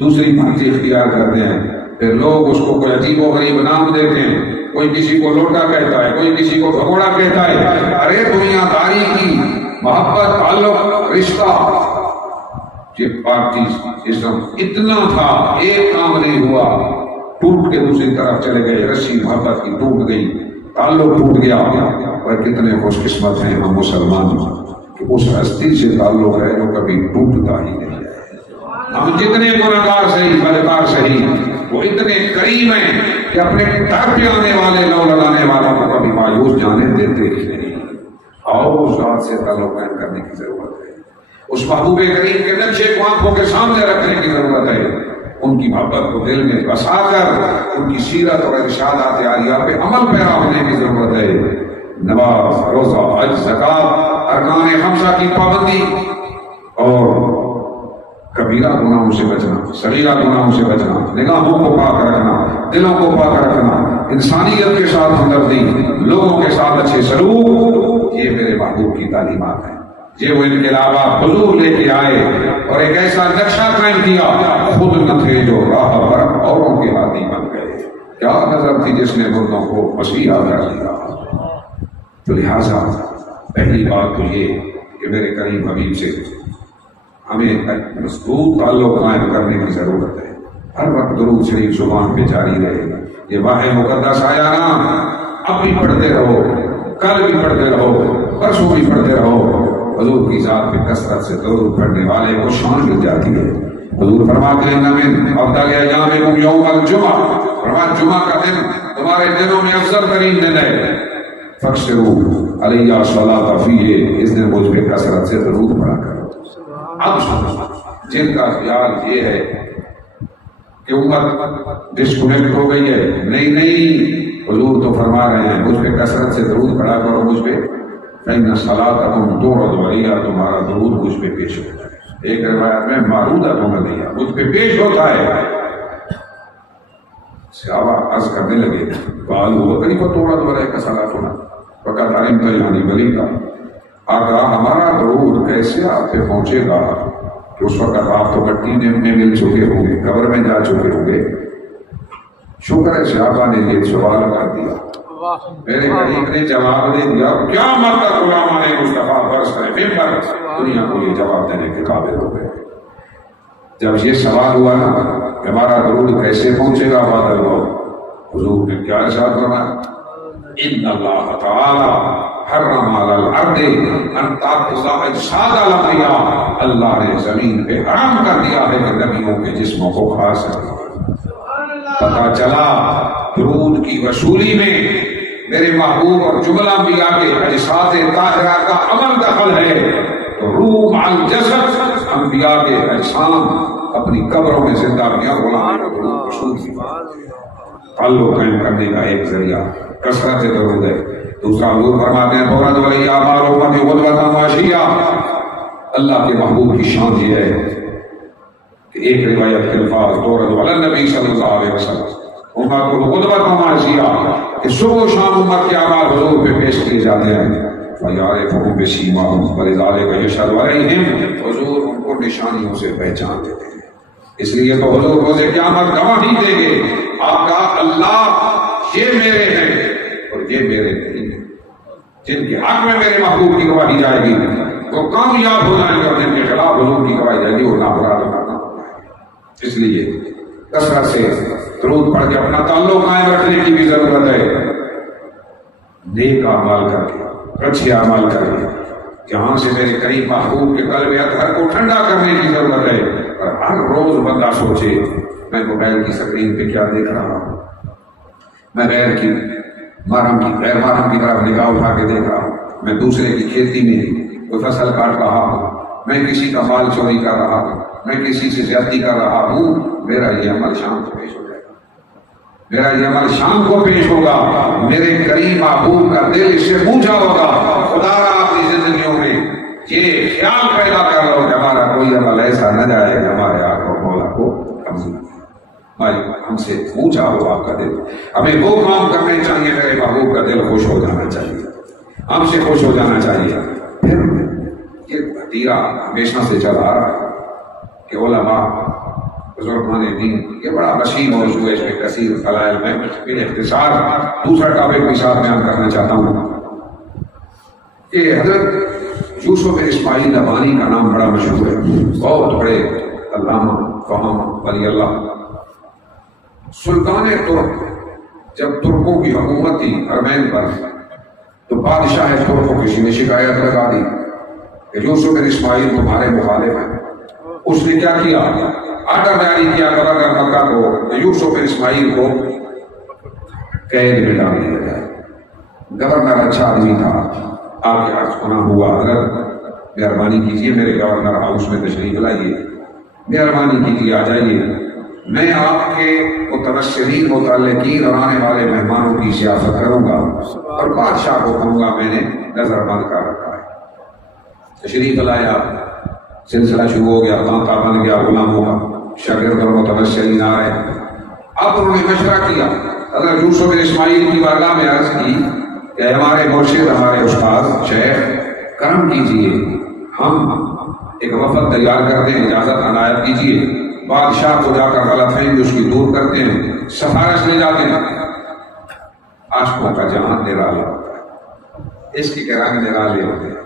دوسری مرضی اختیار کرتے ہیں، پھر لوگ اس کو کوئی عجیب و غریب نام دیتے ہیں، کوئی کسی کو لوٹا کہتا ہے، کوئی کسی کو بھگوڑا کہتا ہے۔ ارے دنیا داری کی محبت، تعلق، رشتہ، یہ پارٹی اسلام اتنا تھا، ایک کام نہیں ہوا، ٹوٹ کے دوسری طرف چلے گئے، رسی محبت کی ٹوٹ گئی، تعلق ٹوٹ گیا، اور کتنے خوش قسمت ہیں ہم مسلمان کہ اس ہستی سے تعلق ہے جو کبھی ٹوٹتا ہی نہیں ہے۔ ہم جتنے گنہگار صحیح بدکار صحیح وہ اتنے قریب ہیں کہ اپنے گھر پہ آنے والے لو لگانے والوں کو کبھی مایوس جانے دیتے ہی نہیں۔ اور اس ذات سے تعلق قائم کرنے کی ضرورت ہے، اس محبوب کریم کے نقشے کو آنکھوں کے سامنے رکھنے کی ضرورت ہے، ان کی محبت کو دل میں بسا کر ان کی سیرت اور ارشادات عالیہ پہ عمل پیرا ہونے کی ضرورت ہے۔ نماز، روزہ، حج، زکات، ارکان خمسہ کی پابندی اور کبیرہ گناہوں سے بچنا، صغیرہ گناہوں سے بچنا، نگاہوں کو پاک رکھنا، دلوں کو پاک رکھنا، انسانیت کے ساتھ ہمدردی، لوگوں کے ساتھ اچھے سلوک، یہ میرے محبوب کی تعلیمات ہیں۔ یہ وہ انقلابہ حضور لے کے آئے اور ایک ایسا نقشہ قائم کیا، خود نہ تھے جو راہ پر اوروں کے ہاتھی بن گئے۔ کیا نظر تھی جس نے مردوں کو مسیحا کر دیا؟ تو لہٰذا پہلی بات تو یہ کہ میرے کریم حبیب سے ہمیں مضبوط تعلق قائم کرنے کی ضرورت ہے۔ ہر وقت درود شریف زبان پہ جاری رہے۔ یہ واحد مقدس آیا نا، اب بھی پڑھتے رہو، کل بھی پڑھتے رہو، پرسوں بھی پڑھتے رہو۔ حضور کی ذات پہ کثرت سے درود پڑھنے والے کو شان مل جاتی ہے۔ حضور فرماتے ہیں من افضل ایامکم یوم الجمعہ، فرمایا جمعہ کا دن تمہارے دنوں میں افضل ترین دن ہے، فاکثروا علی الصلاۃ فیہ، اس دن مجھ پہ کثرت سے درود پڑھا کرو۔ اب جن کا خیال یہ ہے کہ امت ڈسکنیکٹ ہو گئی ہے، نہیں، حضور تو فرما رہے ہیں مجھ پہ کثرت سے درود پڑھا کرو، مجھ پہ فإن صلاتکم تورد علیہ، تمہارا درود مجھ پہ پیش ہوتا ہے۔ ایک روایت میں معروضۃ علیہ، مجھ پہ پیش ہوتا ہے۔ صحابہ عرض کرنے لگے قالوا کیف تورد علیک صلاتنا فقد علمت یعنی بلیغا، آقا ہمارا درود کیسے آپ پہ پہنچے گا کہ اس وقت آپ تو مٹی میں مل چکے ہوں گے، قبر میں جا چکے ہوں گے۔ شکر ہے صحابہ نے یہ سوال کر دیا، میرے قریب نے جواب دے دیا، کیا مرد غلامان مصطفیٰ برس کرے ممبر دنیا کو یہ جواب دینے کے قابل ہو گئے۔ جب یہ سوال ہوا نا کہ ہمارا درود کیسے پہنچے گا بادل کو، حضور نے کیا ارشاد فرمایا، ان اللہ تعالی حرم علی الارض ان تاخذ اجساد الانبیاء، اللہ نے زمین پہ حرام کر دیا ہے کہ نبیوں کے جسموں کو کھا سکے۔ پتہ چلا درود کی وصولی میں میرے محبوب اور جملہ انبیاء کے اجساد طاہرہ کا عمل دخل ہے، تو روح مع الجسد، انبیاء کے اجسام اپنی قبروں میں زندہ کیا، غلام کا درود وصول کی تعلق قائم کرنے کا ایک ذریعہ کثرت درود ہے۔ دوسرا حضور فرماتے ہیں تورد علیہ اعمال امتی غدوۃ وعشیہ، اللہ کے محبوب کی شان یہ ہے کہ ایک روایت کے الفاظ تورد علی النبی صلی اللہ علیہ وسلم امت کو غدوۃ وعشیہ، کہ صبح و شام امت کے اعمال حضور پہ پیش کیے جاتے ہیں۔ فیعرفہم بسیماہم ولذلک یشہد علیہم، حضور ان کو نشانیوں سے پہچان دیتے ہیں، اس لیے تو حضور روز قیامت گواہی دیں گے، آپ کا اللہ یہ میرے ہیں اور یہ میرے نہیں ہیں۔ جن کے حق میں میرے محبوب کی گواہی جائے گی وہ کامیاب ہو جائیں گے، اور جن کے خلاف حضور کی گواہی جائے گی وہ نامراد ہو جائیں گے۔ اس لیے کثرت سے درود پڑھ کے اپنا تعلق قائم رکھنے کی بھی ضرورت ہے، نیک اعمال کر کے، اچھے اعمال کر کے، جہاں سے میرے قریب محبوب کے قلب اطہر کو ٹھنڈا کرنے کی ضرورت ہے۔ اور ہر روز بندہ سوچے میں موبائل کی سکرین پہ کیا دیکھ رہا ہوں، میں غیر محرم کی طرف نگاہ اٹھا کے دیکھ رہا ہوں، میں دوسرے کی کھیتی میں کوئی فصل کاٹ رہا ہوں، میں کسی کا مال چوری کر رہا ہوں، میں کسی سے زیادتی کر رہا ہوں، میرا یہ عمل شام کو پیش ہو جائے گا، میرا یہ عمل شام کو پیش ہوگا، میرے کریم محبوب کا دل اس سے پوچھا ہوگا۔ خدا اپنی زندگیوں میں یہ خیال پیدا کر لو کہ ہمارا کوئی عمل ایسا نہ جائے کہ ہمارے آقا و مولا کو کمزور ہم سے پوچھا ہو آپ کا دل۔ ہمیں وہ کام کرنے چاہیے، میرے محبوب کا دل خوش ہو جانا چاہیے، ہم سے خوش ہو جانا چاہیے۔ پھر یہ بھتیرا ہمیشہ سے چلا آ رہا ہے کہ علماء بزرگان دین، یہ بڑا وسیع موضوع ہے، اس میں کثیر فضائل میں پھر اختصار دوسرا ٹاپک کے ساتھ بیان کرنا چاہتا ہوں کہ حضرت یوسف اسماعیل لبانی کا نام بڑا مشہور ہے، بہت بڑے علامہ فہم ولی اللہ، سلطان ترک جب ترکوں کی حکومت تھی حرمین پر تو بادشاہ ترک کو کسی نے شکایت لگا دی کہ یوسف بن اسماعیل تمہارے مخالف ہیں. اس نے کیا کیا؟ آرڈر جاری کیا گورنر مکہ کو کہ یوسف بن اسماعیل کو قید میں ڈال دیا جائے. گورنر اچھا آدمی تھا. آپ کے عرض گناہ ہوا حضرت مہربانی کیجیے میرے گورنر ہاؤس میں تشریف لائیے, مہربانی کیجیے آ جائیے, میں آپ کے متبشرین متعلقین اور آنے والے مہمانوں کی سیاست کروں گا اور بادشاہ کو کہوں گا میں نے نظر بند کر رکھا ہے. تشریف لایا, سلسلہ شروع ہو گیا, خانقاہ بن گیا غلاموں کا, شاگرد اور متبشرین آ رہے. اب انہوں نے مشورہ کیا, حضرت یوسف بن اسماعیل کی بارگاہ میں عرض کی کہ ہمارے مرشد ہمارے استاد شیخ کرم کیجیے, ہم ایک وفد تیار کرتے ہیں, اجازت عنایت کیجیے, بادشاہ کو جا کر غلط فہمی اس کی دور کرتے ہیں, سفارش لے جاتے ہیں. عاشقوں کا جہاں نرالا ہوتا ہے, اس کے رنگ نرالے ہوتے ہیں,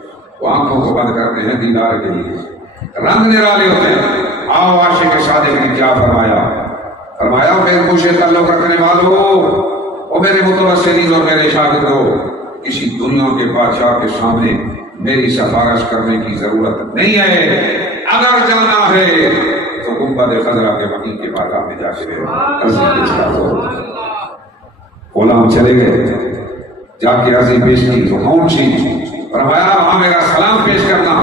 وہ آنکھوں کو بند کرتے ہیں دیدار کے لیے, رنگ نرالے ہوتے ہیں. آؤ عاشق صادق نے کیا فرمایا؟ فرمایا میرے مجھ سے تعلق رکھنے والوں اور میرے متوسلین اور میرے شاگردوں, کسی دنیا کے بادشاہ کے سامنے میری سفارش کرنے کی ضرورت نہیں ہے. اگر جانا ہے تو گنبد خضرا کے وکیل کے بارگاہ میں جا کے عرضی پیش کر دو. غلام چلے گئے, جا کے عرضی پیش کی تو کون سی؟ فرمایا وہاں میرا سلام پیش کرنا,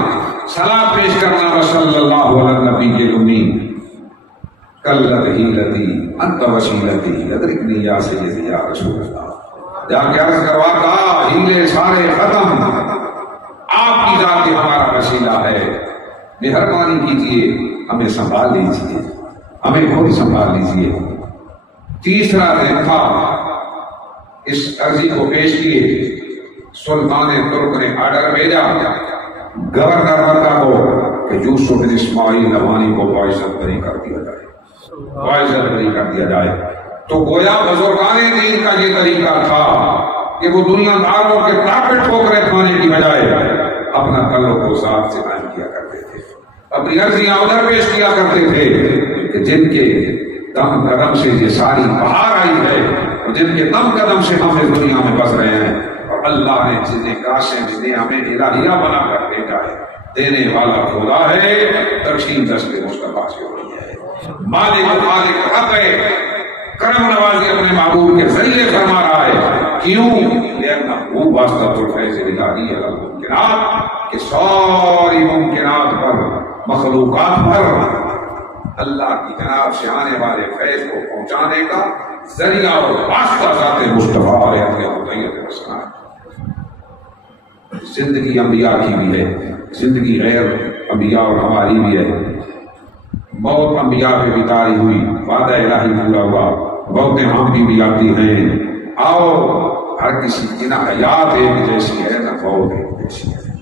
سلام پیش کرنا صلی اللہ علیہ نبی کے امی کلت ہیلتی انت وسیلتی ادرکنی یا سیدی یا رسول اللہ. جا کے عرض کروا کہا ہیلے سارے ختم, آپ کی ذات ہمارا وسیلہ ہے, مہربانی کیجیے ہمیں سنبھال لیجیے, ہمیں خود سنبھال لیجیے. تیسرا دن تھا, اس عرضی کو پیش کیے, سلطان ترک نے آرڈر بھیجا گورنر مکہ کو کہ یوسف بن اسماعیل نوانی کو باعزت بری کر دیا جائے, باعزت بری کر دیا جائے. تو گویا بزرگان دین کا یہ طریقہ تھا کہ وہ دنیا داروں کے ٹاپے ٹھوکرے کھانے کی بجائے اپنا تعلق کو ذات سے قائم کیا کرتے تھے, اپنی عرضیاں ادھر پیش کیا کرتے تھے کہ جن کے دم قدم سے یہ ساری بہار آئی ہے اور جن کے دم قدم سے ہم اس دنیا میں بس رہے ہیں, اور اللہ نے جنہیں کاشیں جنہیں ہمیں الہیہ بنا کر بھیجا ہے, دینے والا خدا ہے, تقسیم دست مصطفیٰ سے ہوئی ہے, مالک مالک حق ہے, کرم نوازی اپنے محبوب کے ذریعے فرما رہا ہے. کیوں؟ لأنہ وہ واسطہ الفیض الہی الممکنات کہ ساری ممکنات پر, مخلوقات پر اللہ کی جناب سے آنے والے فیض کو پہنچانے کا ذریعہ اور واسطہ ذات مصطفیٰ اور رسنا. زندگی انبیاء کی بھی ہے, زندگی غیر انبیاء اور ہماری بھی ہے. موت انبیاء پہ بھی طاری ہوئی, وعدہ الہی پورا ہوا, موتیں ہم بھی آتی ہیں. آؤ ہر کسی کی نہ حیات ایک جیسی ہے نہ موت ایک جیسی ہے,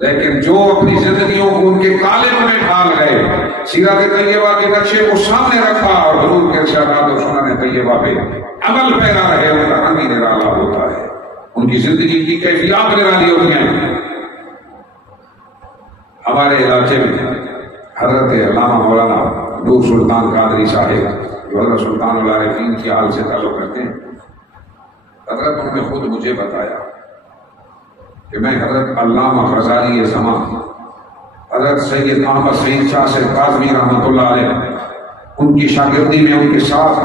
لیکن جو اپنی زندگیوں کو ان کے قالب میں ڈھال گئے, سیرت طیبہ کے نقشے کو سامنے رکھا اور حضور کے ارشادات و سنن طیبہ پہ عمل پیرا رہے, ان کا رنگ ہی نرالا ہوتا ہے, ان کی زندگی کی کیفیات نرالی ہوتی ہیں. ہمارے علاقے میں حضرت علامہ مولانا نور سلطان قادری صاحب جو حضرت سلطان العارفین کی حال سے تعلق رکھتے ہیں, حضرت انہوں نے خود مجھے بتایا کہ میں حضرت علامہ غزالی زمان, حضرت سید احمد سعید شاہ سے کاظمی رحمۃ اللہ علیہ, ان کی شاگردی میں ان کے ساتھ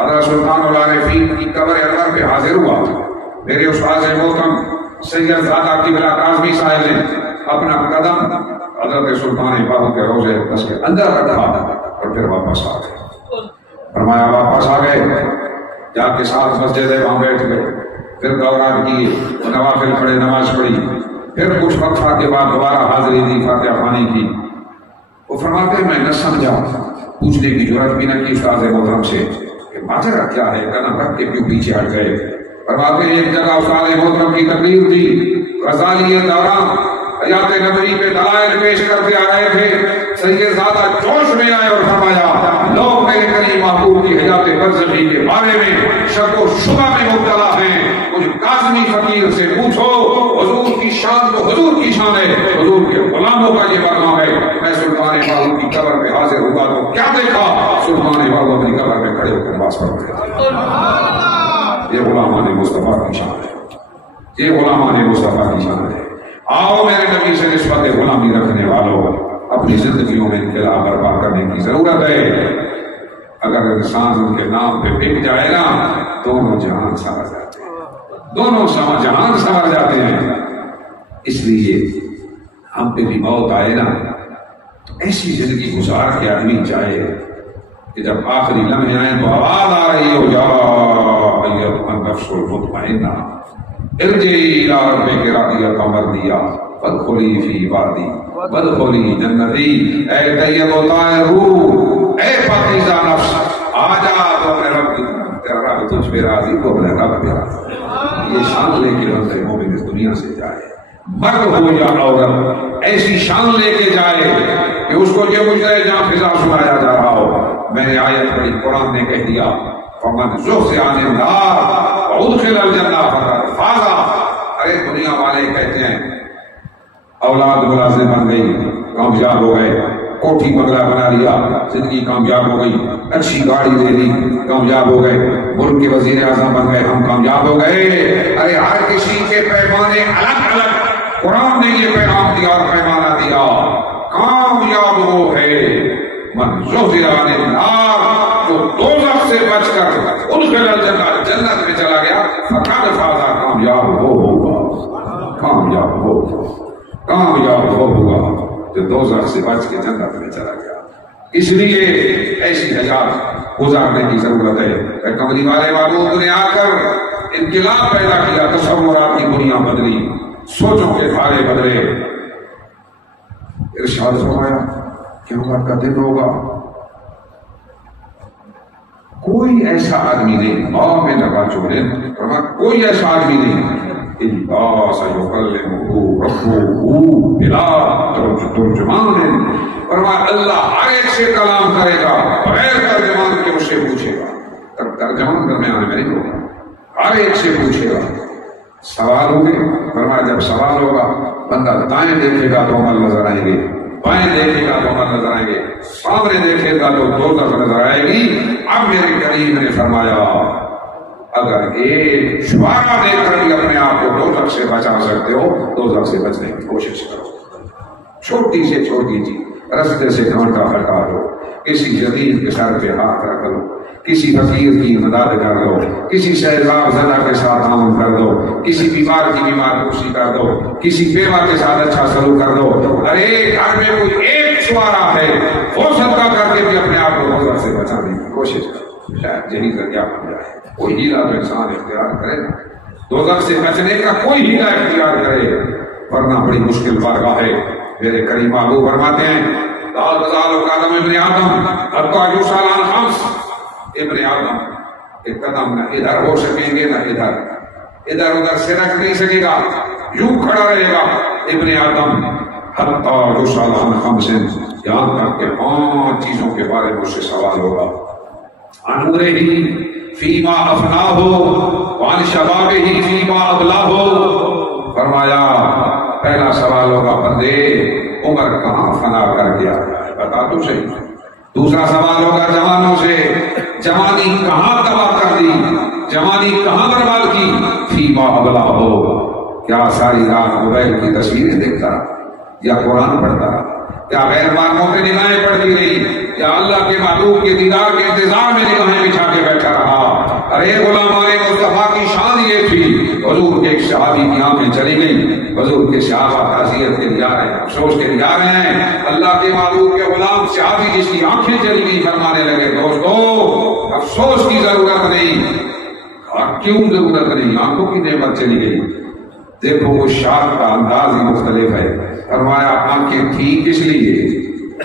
حضرت سلطان العارفین کی قبر انور پہ حاضر ہوا. میرے استاد محترم سید زادہ قبلہ کاظمی صاحب نے اپنا قدم حضرت سلطان باہو کے روضے اقدس کے اندر رکھا اور پھر واپس آ گئے. فرمایا واپس آ گئے, جا کے ساتھ مسجد ہے وہاں بیٹھ گئے, پھر دوران کیے, نوافل پڑھے, نماز پڑھی, پھر کچھ وقفہ کے بعد دوبارہ حاضری دی, فاتحہ خوانی کی. وہ فرماتے میں نہ سمجھا, پوچھنے کی ضرورت بھی نہ کی استاد محترم سے کہ ماجرا کیا ہے, قدم رکھ کے کیوں پیچھے ہٹ گئے. فرماتے ایک جگہ استاد محترم کی تقریر تھی, غزالی دوران حیات نبوی پہ دلائل پیش کرتے آ رہے تھے. سید زادہ جوش میں آئے اور فرمایا لوگ میرے کریم محبوب کی حیات برزخی کے بارے میں شک و شبہ میں مبتلا ہیں, مجھ کاظمی فقیر سے پوچھو, حضور کی شان تو حضور کی شان ہے, حضور کے غلاموں کا یہ پیغام ہے. میں سلطان باہو کی قبر پہ حاضر ہوا تو کیا دیکھا, سلطان باہو اپنی قبر پہ کھڑے ہو کر نماز پڑھ رہے تھے. یہ غلامان مصطفیٰ کی شان ہے، یہ غلامان مصطفیٰ کی شان ہے۔ آؤ میرے نبی سے نسبت غلامی رکھنے والوں، اپنی زندگیوں میں انقلاب برپا کرنے کی ضرورت ہے۔ اگر انسان ان کے نام پہ بک جائے گا، دونوں جہان سنور جاتے ہیں، دونوں جہان سنور جاتے ہیں۔ اس لیے ہم پہ بھی موت آئے نا تو ایسی زندگی گزار کے آدمی چاہے کہ جب آخری لمحے آئیں تو آواز آ رہی ہو، یا ایھا النفس المطمئنہ ارجعی الی ربک راضیۃ مرضیہ فادخلی فی عبادی وادخلی جنتی۔ اے طیب و طاہر روح، اے پاکیزہ نفس، آ جا تو اپنے رب کی طرف، تیرا رب تجھ پہ راضی تو اپنے رب پہ راضی۔ یہ شان لے کے بندے مومن اس دنیا سے جائے، مرد ہو یا عورت، ایسی شان لے کے جائے کہ اس کو جو مجھے جہاں فضا سنایا جا رہا ہو۔ میں نے آیت پڑھی، قرآن نے کہہ دیا فمن زحزح عن النار وادخل الجنہ فقد فاز۔ ارے دنیا والے کہتے ہیں اولاد ملازم بن گئی، کامیاب ہو گئے، کوٹھی بنگلہ بنا لیا، زندگی کامیاب ہو گئی، اچھی گاڑی لے لی، کامیاب ہو گئے، ملک کے وزیر اعظم بن گئے، ہم کامیاب ہو گئے۔ ارے ہر کسی کے پیمانے الگ الگ، قرآن نے یہ پیغام دیا اور پیمانہ دیا، کامیاب وہ ہے من زحزح عن النار، جو دوزخ سے بچ کر ادخل الجنہ، جنت میں چلا گیا، فقد فاز، کامیاب وہ ہوگا، کامیاب وہ ہوگا، کامیاب وہ ہوگا جو دوزخ سے بچ کے جنت میں چلا گیا۔ اس لیے ایسی حیات گزارنے کی ضرورت ہے۔ کمری والے معبود نے آ کر انقلاب پیدا کیا، تصورات کی دنیا بدلی، سوچوں کے دھارے بدلے۔ ارشاد فرمایا قیامت کا دن ہوگا، کوئی ایسا آدمی نہیں، ماں میں لگا چوڑے، کوئی ایسا آدمی نہیں الا سیکلمہ ربہ بلا ترجمان، فرمایا اللہ ہر ایک سے کلام کرے گا بغیر ترجمان کے، اس سے پوچھے گا، ترجمان درمیان میں نہیں ہوگا، ہر ایک سے پوچھے گا۔ سوال ہوں گے، فرمایا جب سوال ہوگا بندہ دائیں دیکھے گا تو عمل نظر آئیں گے، بائیں دیکھے گا تو عمل نظر آئیں گے، سامنے دیکھے گا تو دوزخ نظر آئے گی۔ اب میرے کریم نے فرمایا اگر ایک شعارہ دے کر بھی اپنے آپ کو دوزخ سے بچا سکتے ہو، دوزخ سے بچنے کی کوشش کرو۔ چھوٹی سے چھوٹی چیز، رستے سے کانٹا ہٹا دو، کسی یتیم کے سر پہ ہاتھ رکھ دو، کسی فقیر کی مدد کر دو، کسی شہزاد زدہ کے ساتھ تعاون کر دو، کسی بیمار کی بیمار پرسی کر دو، کسی بیوہ کے ساتھ اچھا سلوک کر دو۔ ارے گھر میں کوئی ایک سوارا ہے، وہ صدقہ کر کے بھی اپنے آپ کو دوزخ سے بچانے کی کوشش کرو، شاید یہی ذریعہ بن جائے۔ کوئی ہیلا تو انسان اختیار کرے، دوزخ سے بچنے کا کوئی ہیلا اختیار کرے، ورنہ بڑی مشکل بارگاہ ہے۔ میرے کریم آگو فرماتے ہیں لا تزال قدم ابن آدم حتی یسأل عن خمس، ابن آدم ایک قدم نہ ادھر ہو سکیں گے نہ ادھر، ادھر ادھر سے رکھ نہیں سکے گا، یوں کھڑا رہے گا ابن آدم حتی یسأل عن خمس، یہاں تک کہ 5 چیزوں کے بارے میں اس سے سوال ہوگا، عن عمرہ فیما افناہ وعن شبابہ فیما ابلاہ۔ فرمایا پہلا سوال ہوگا بندے عمر کہاں فنا کر گیا بتا تو صحیح۔ دوسرا سوال ہوگا جوانوں سے، جوانی کہاں تباہ کر دی، جوانی کہاں برباد کی، فیما ابلا ہو، کیا ساری رات موبائل کی تصویریں دیکھتا یا قرآن پڑھتا یا غیر مارموں پہ نگاہیں پڑتی رہی یا اللہ کے محبوب کے دیدار کے انتظار میں نگاہیں بچھا کے بیٹھا رہا۔ ارے غلامان مصطفیٰ کی شان یہ تھی، حضور کے ایک صحابی کی آنکھیں چلی گئی، حضور کے صحابہ تعزیت کے لیے آ رہے ہیں، افسوس کے لیے آ رہے ہیں، اللہ کے محبوب کے غلام صحابی جس کی آنکھیں چلی گئی، فرمانے لگے دوستو افسوس کی ضرورت نہیں۔ کیوں ضرورت نہیں؟ آنکھوں کی نعمت چلی گئی، دیکھو وہ شاد کا انداز ہی مختلف ہے۔ فرمایا آنکھیں تھی کس لیے؟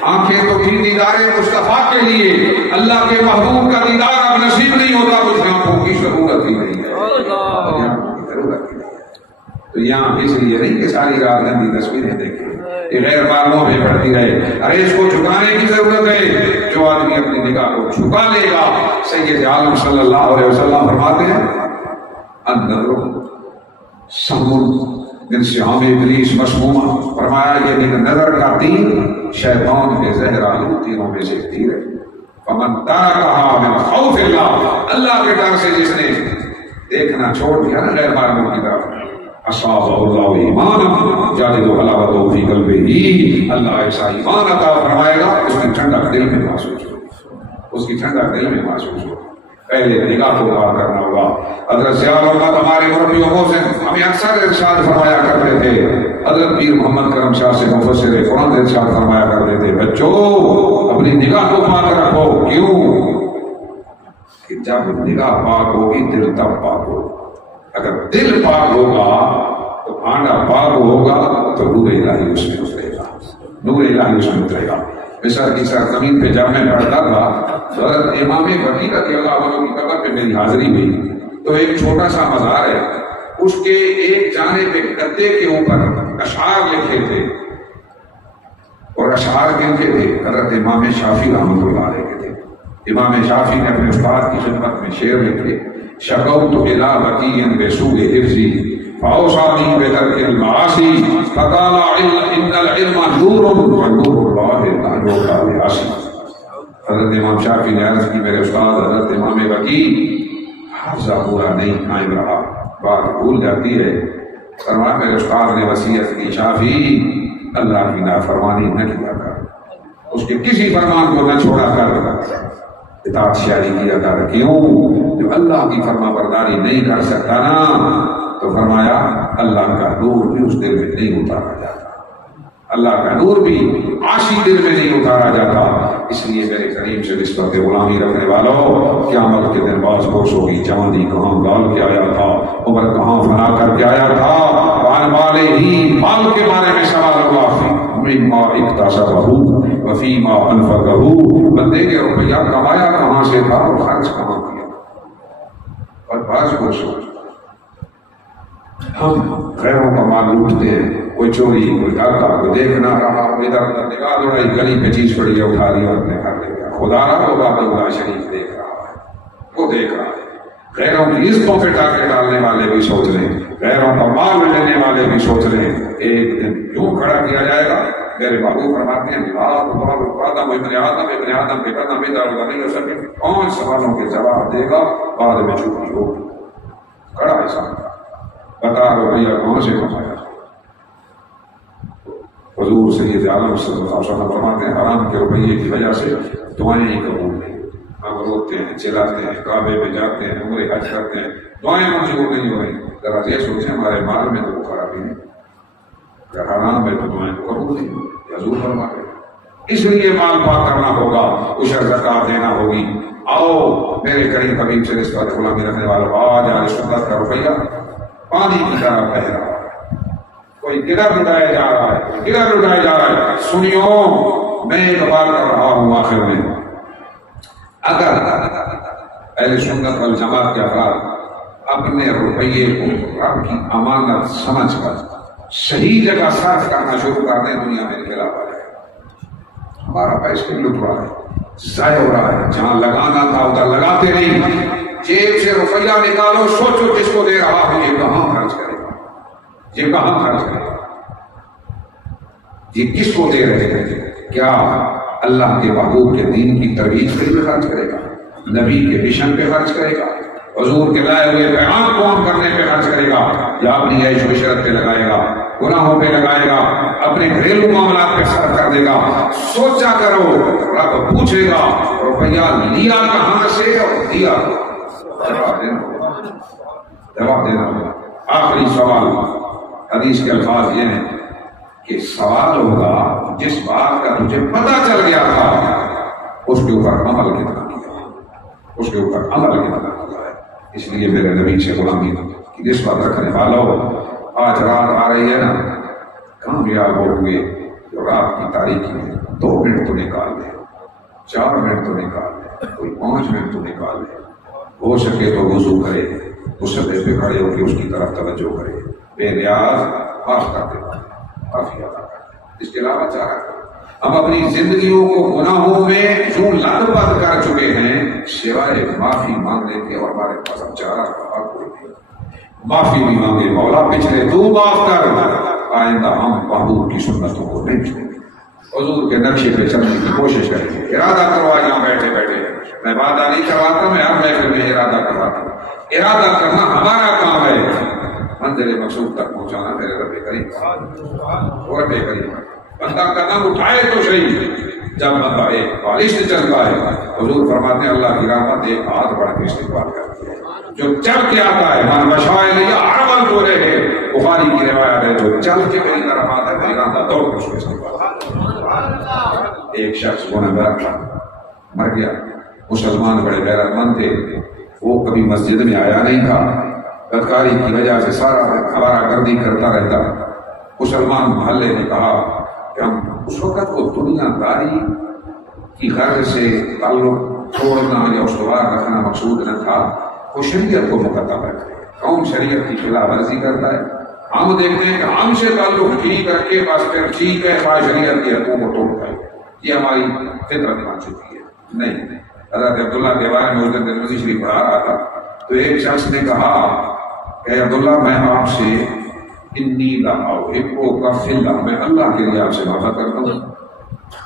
آنکھیں تو تھی دیدار مصطفیٰ کے لیے، اللہ کے محبوب کا دیدار اب نصیب نہیں ہوتا، اس آنکھوں کی ضرورت ہی نہیں ہے، ضرورت ہی نہیں ہے۔ تو یہاں اس لیے نہیں کہ ساری رات گندی تصویریں دیکھیں، یہ غیر معلوموں میں پڑتی رہے۔ ارے اس کو جھکانے کی ضرورت ہے، جو آدمی اپنی نگاہ کو جھکا لے گا، سید عالم صلی اللہ علیہ وسلم فرماتے ہیں النظر سمن من سہام ابلیس مسمومہ، فرمایا یہ نظر کا تیر شیطان کے زہر آلود تیروں میں سے تیر ہے۔ فمن ترکہا من خوف اللہ، اللہ کے ڈر سے جس نے دیکھنا چھوڑ دیا نا غیر معلوم کی طرف. اصاب اللہ ایمان جالد حلاوت فی قلبہ، اللہ ایسا ایمان عطا فرمائے گا اس کی ٹھنڈک دل میں محسوس ہو، اس کی ٹھنڈک دل میں محسوس ہو. پہلے نگاہ کو پار کرنا ہوگا. حضرت ضیاء اللہ ہمارے مربیوں سے ہمیں اکثر ارشاد فرمایا کرتے تھے. حضرت پیر محمد کرم شاہ سے مفسر قرآن ارشاد فرمایا کرتے تھے بچوں اپنی نگاہ کو پاک رکھو. کیوں کہ جب نگاہ پاک ہوگی دل تب پاک ہوگا. اگر دل پاک ہوگا تو بھانڈا پاک ہوگا تو نور الہی اس میں اترے گا، نور الہی اس میں اترے گا. مصر کی سرزمین پہ جب میں پڑھتا تھا تو حضرت امام بقی رضی اللہ عنہ کی قبر پہ میری حاضری ہوئی تو ایک چھوٹا سا مزار ہے، اس کے ایک جانب ایک گدے کے اوپر اشعار لکھے تھے اور اشعار کن کے تھے؟ حضرت امام شافعی رحمۃ اللہ علیہ کے تھے. امام شافعی نے اپنے استاد کی خدمت میں شعر لکھے شکوت الی بقی بسوء حفظی فاوصانی بترک المعاصی فقال ان العلم نور ونور اللہ لا یعطى لعاصی. حضرت امام شافعی نے عرض کی میرے استاد حضرت امام بقی حافظہ پورا نہیں قائم رہا، بات بھول جاتی ہے. فرمایا میرے استاد نے وصیت کی شافعی اللہ کی نافرمانی نہ کیا کر، اس کے کسی فرمان کو نہ چھوڑا کر، اطاعت شیاری کیا کر. کیوں؟ جب اللہ کی فرما برداری نہیں کر سکتا نا تو فرمایا اللہ کا نور بھی اس دل میں نہیں اتارا جاتا، اللہ کا نور بھی عاشی دل میں نہیں اتارا جاتا. اس لیے میرے کریم سے نسبت غلامی رکھنے والوں قیامت کے دن باز پوش ہوگی. جوانی کہاں گال کے آیا تھا، عمر کہاں فنا کر کے آیا تھا، بال والے ہی مال کے بارے میں سوال ہوگا. مما اکتسبہ وفیما انفقہ، بندے نے روپیہ کمایا کہاں سے تھا اور خرچ کہاں کیا. اور باز پوش ہو ہم غیروں کا مال لوٹتے ہیں، کوئی چوری کوئی ڈاکہ کوئی دیکھ نہ رہا، ادھر ادھر نگاہ دوڑائی گلی پہ چیز پڑی ہے اٹھا لیا اور اپنے گھر لے گیا. خدا رہا ہوگا اللہ شریف دیکھ رہا ہے، وہ دیکھ رہا ہے. غیروں کی عزتوں پہ ٹاکے ڈالنے والے بھی سوچ لیں، غیروں کا مال لینے والے بھی سوچ لیں. ایک دن یوں کھڑا کیا جائے گا. میرے بابو فرماتے ہیں ابن آدم کے قدم میں دار نہیں ہو سکے. 5 سوالوں کے جواب دے گا، بعد میں چوری ہوگی. کھڑا ہے سامنے، بتا روپیہ کہاں سے کمایا. حضور سید عالم صلی اللہ علیہ وسلم فرماتے ہیں حرام کے روپیے کی وجہ سے دعائیں ہی قبول نہیں. ہم روتے ہیں، چلاتے ہیں، کعبے میں جاتے ہیں، عمرے حج کرتے ہیں، دعائیں منظور نہیں ہو رہی. ذرا یہ سوچیں ہمارے مال میں تو خرابی نہیں، اگر حرام ہے تو دعائیں قبول نہیں ہوئی. حضور فرماتے ہیں اس لیے مال پاک کرنا ہوگا، عشر زکات دینا ہوگی. آؤ میرے کریم حبیب سے نسبت غلامی رکھنے والوں، آج اہل سنت کا روپیہ پانی کی طرح بہ رہا ہے. کوئی کدھر لٹایا جا رہا ہے، کوئی کدھر لٹایا جا رہا ہے. سنیو میں ایک بات کر رہا ہوں آخر میں، اگر اہل سنت والجماعت کے افراد اپنے روپیے کو رب کی امانت سمجھ کر صحیح جگہ صرف کرنا شروع کر دیں، دنیا میں انقلاب آ جائے گا. ہمارا پیسے لٹ رہا ہے، ضائع ہو رہا ہے. جہاں لگانا تھا ادھر لگاتے نہیں. جیب سے روپیہ نکالو، سوچو جس کو دے رہا ہوں یہ کہاں خرچ کرے گا، یہ کہاں خرچ کرے گا، یہ کس کو دے رہے ہیں. کیا اللہ کے محبوب کے دین کی ترویج کے لیے خرچ کرے گا، نبی کے مشن پہ خرچ کرے گا، حضور کے لائے ہوئے پیغام کو عام کرنے پہ خرچ کرے گا، یا اپنی عیش و عشرت پہ لگائے گا، گناہوں پہ لگائے گا، اپنے گھریلو معاملات پہ خرچ کر دے گا. سوچا کرو، رب پوچھے گا روپیہ لیا کہاں سے اور دیا. جواب دینا ہوگا. آخری سوال، حدیث کے الفاظ یہ ہیں کہ سوال ہوگا جس بات کا تجھے پتہ چل گیا تھا اس کے اوپر عمل کتنا کیا، اس کے اوپر عمل کتنا کیا ہے. اس لیے میرے نبی سے غلامی کی نسبت رکھنے والوں، آج رات آ رہی ہے نا، کامیاب ہوں گے جو رات کی تاریکی میں 2 منٹ تو نکال لے، 4 منٹ تو نکال لے، کوئی 5 منٹ تو نکال لے. ہو سکے تو وضو کرے، مصلی پہ کھڑے ہو کے اس کی طرف توجہ کرے، بے نیاز معاف کرتے معافی ادا کرتے. اس کے علاوہ چارہ کرے. ہم اپنی زندگیوں کو گناہوں میں یوں لت پت کر چکے ہیں سوائے معافی مانگنے کے، اور ہمارے پاس اب چارہ کا کوئی نہیں. معافی بھی مانگے، مولا پچھلے تو معاف کر، آئندہ ہم محبوب کی سنتوں کو نہیں چھوڑیں گے، حضور کے نقشے پہ چلنے کی کوشش کریں گے. ارادہ کروا یہاں بیٹھے بیٹھے میں وعدہ نہیں کرواتا، میں ہر محفل میں ارادہ کرواتا ہوں. ارادہ کرنا ہمارا کام ہے، منزل مقصود تک پہنچانا میرے رب کریم اور رب کریم. بندہ قدم اٹھائے تو صحیح، جب بندہ ایک بالش سے چلتا ہے حضور فرماتے ہیں اللہ کی رحمت ایک ہاتھ بڑھ کے استقبال کرتی ہے. جو چل کے آتا ہے من مشائل یا عمل ہو رہے ہیں، بخاری کی روایت ہے جو چل کے میری طرف آتا ہے میری رحمت دوڑ کے اس کو استقبال. ایک شخص گنہگار تھا، مر گیا. مسلمان بڑے غیرت مند تھے، وہ کبھی مسجد میں آیا نہیں تھا، بدکاری کی وجہ سے سارا آوارہ گردی کرتا رہتا. مسلمان محلے نے کہا کہ ہم اس وقت وہ دنیا داری کی غرض سے تعلق چھوڑنا یا استوار رکھنا مقصود نہ تھا، وہ شریعت کو مقدم رکھتے. کون شریعت کی خلاف ورزی کرتا ہے؟ ہم دیکھتے ہیں کہ ہم سے تعلق ٹھیک رکھ کے بس پھر ٹھیک ہے شریعت کی حکومت توڑ ہے. یہ ہماری فطرت بن چکی ہے. نہیں، حضرت عبداللہ کے بارے میں اس دن ترمذی شریف پڑھا رہا تھا تو ایک شخص نے کہا کہ عبداللہ میں آپ سے انی لاحبک فی اللہ، میں اللہ کے لیے آپ سے محبت کرتا ہوں.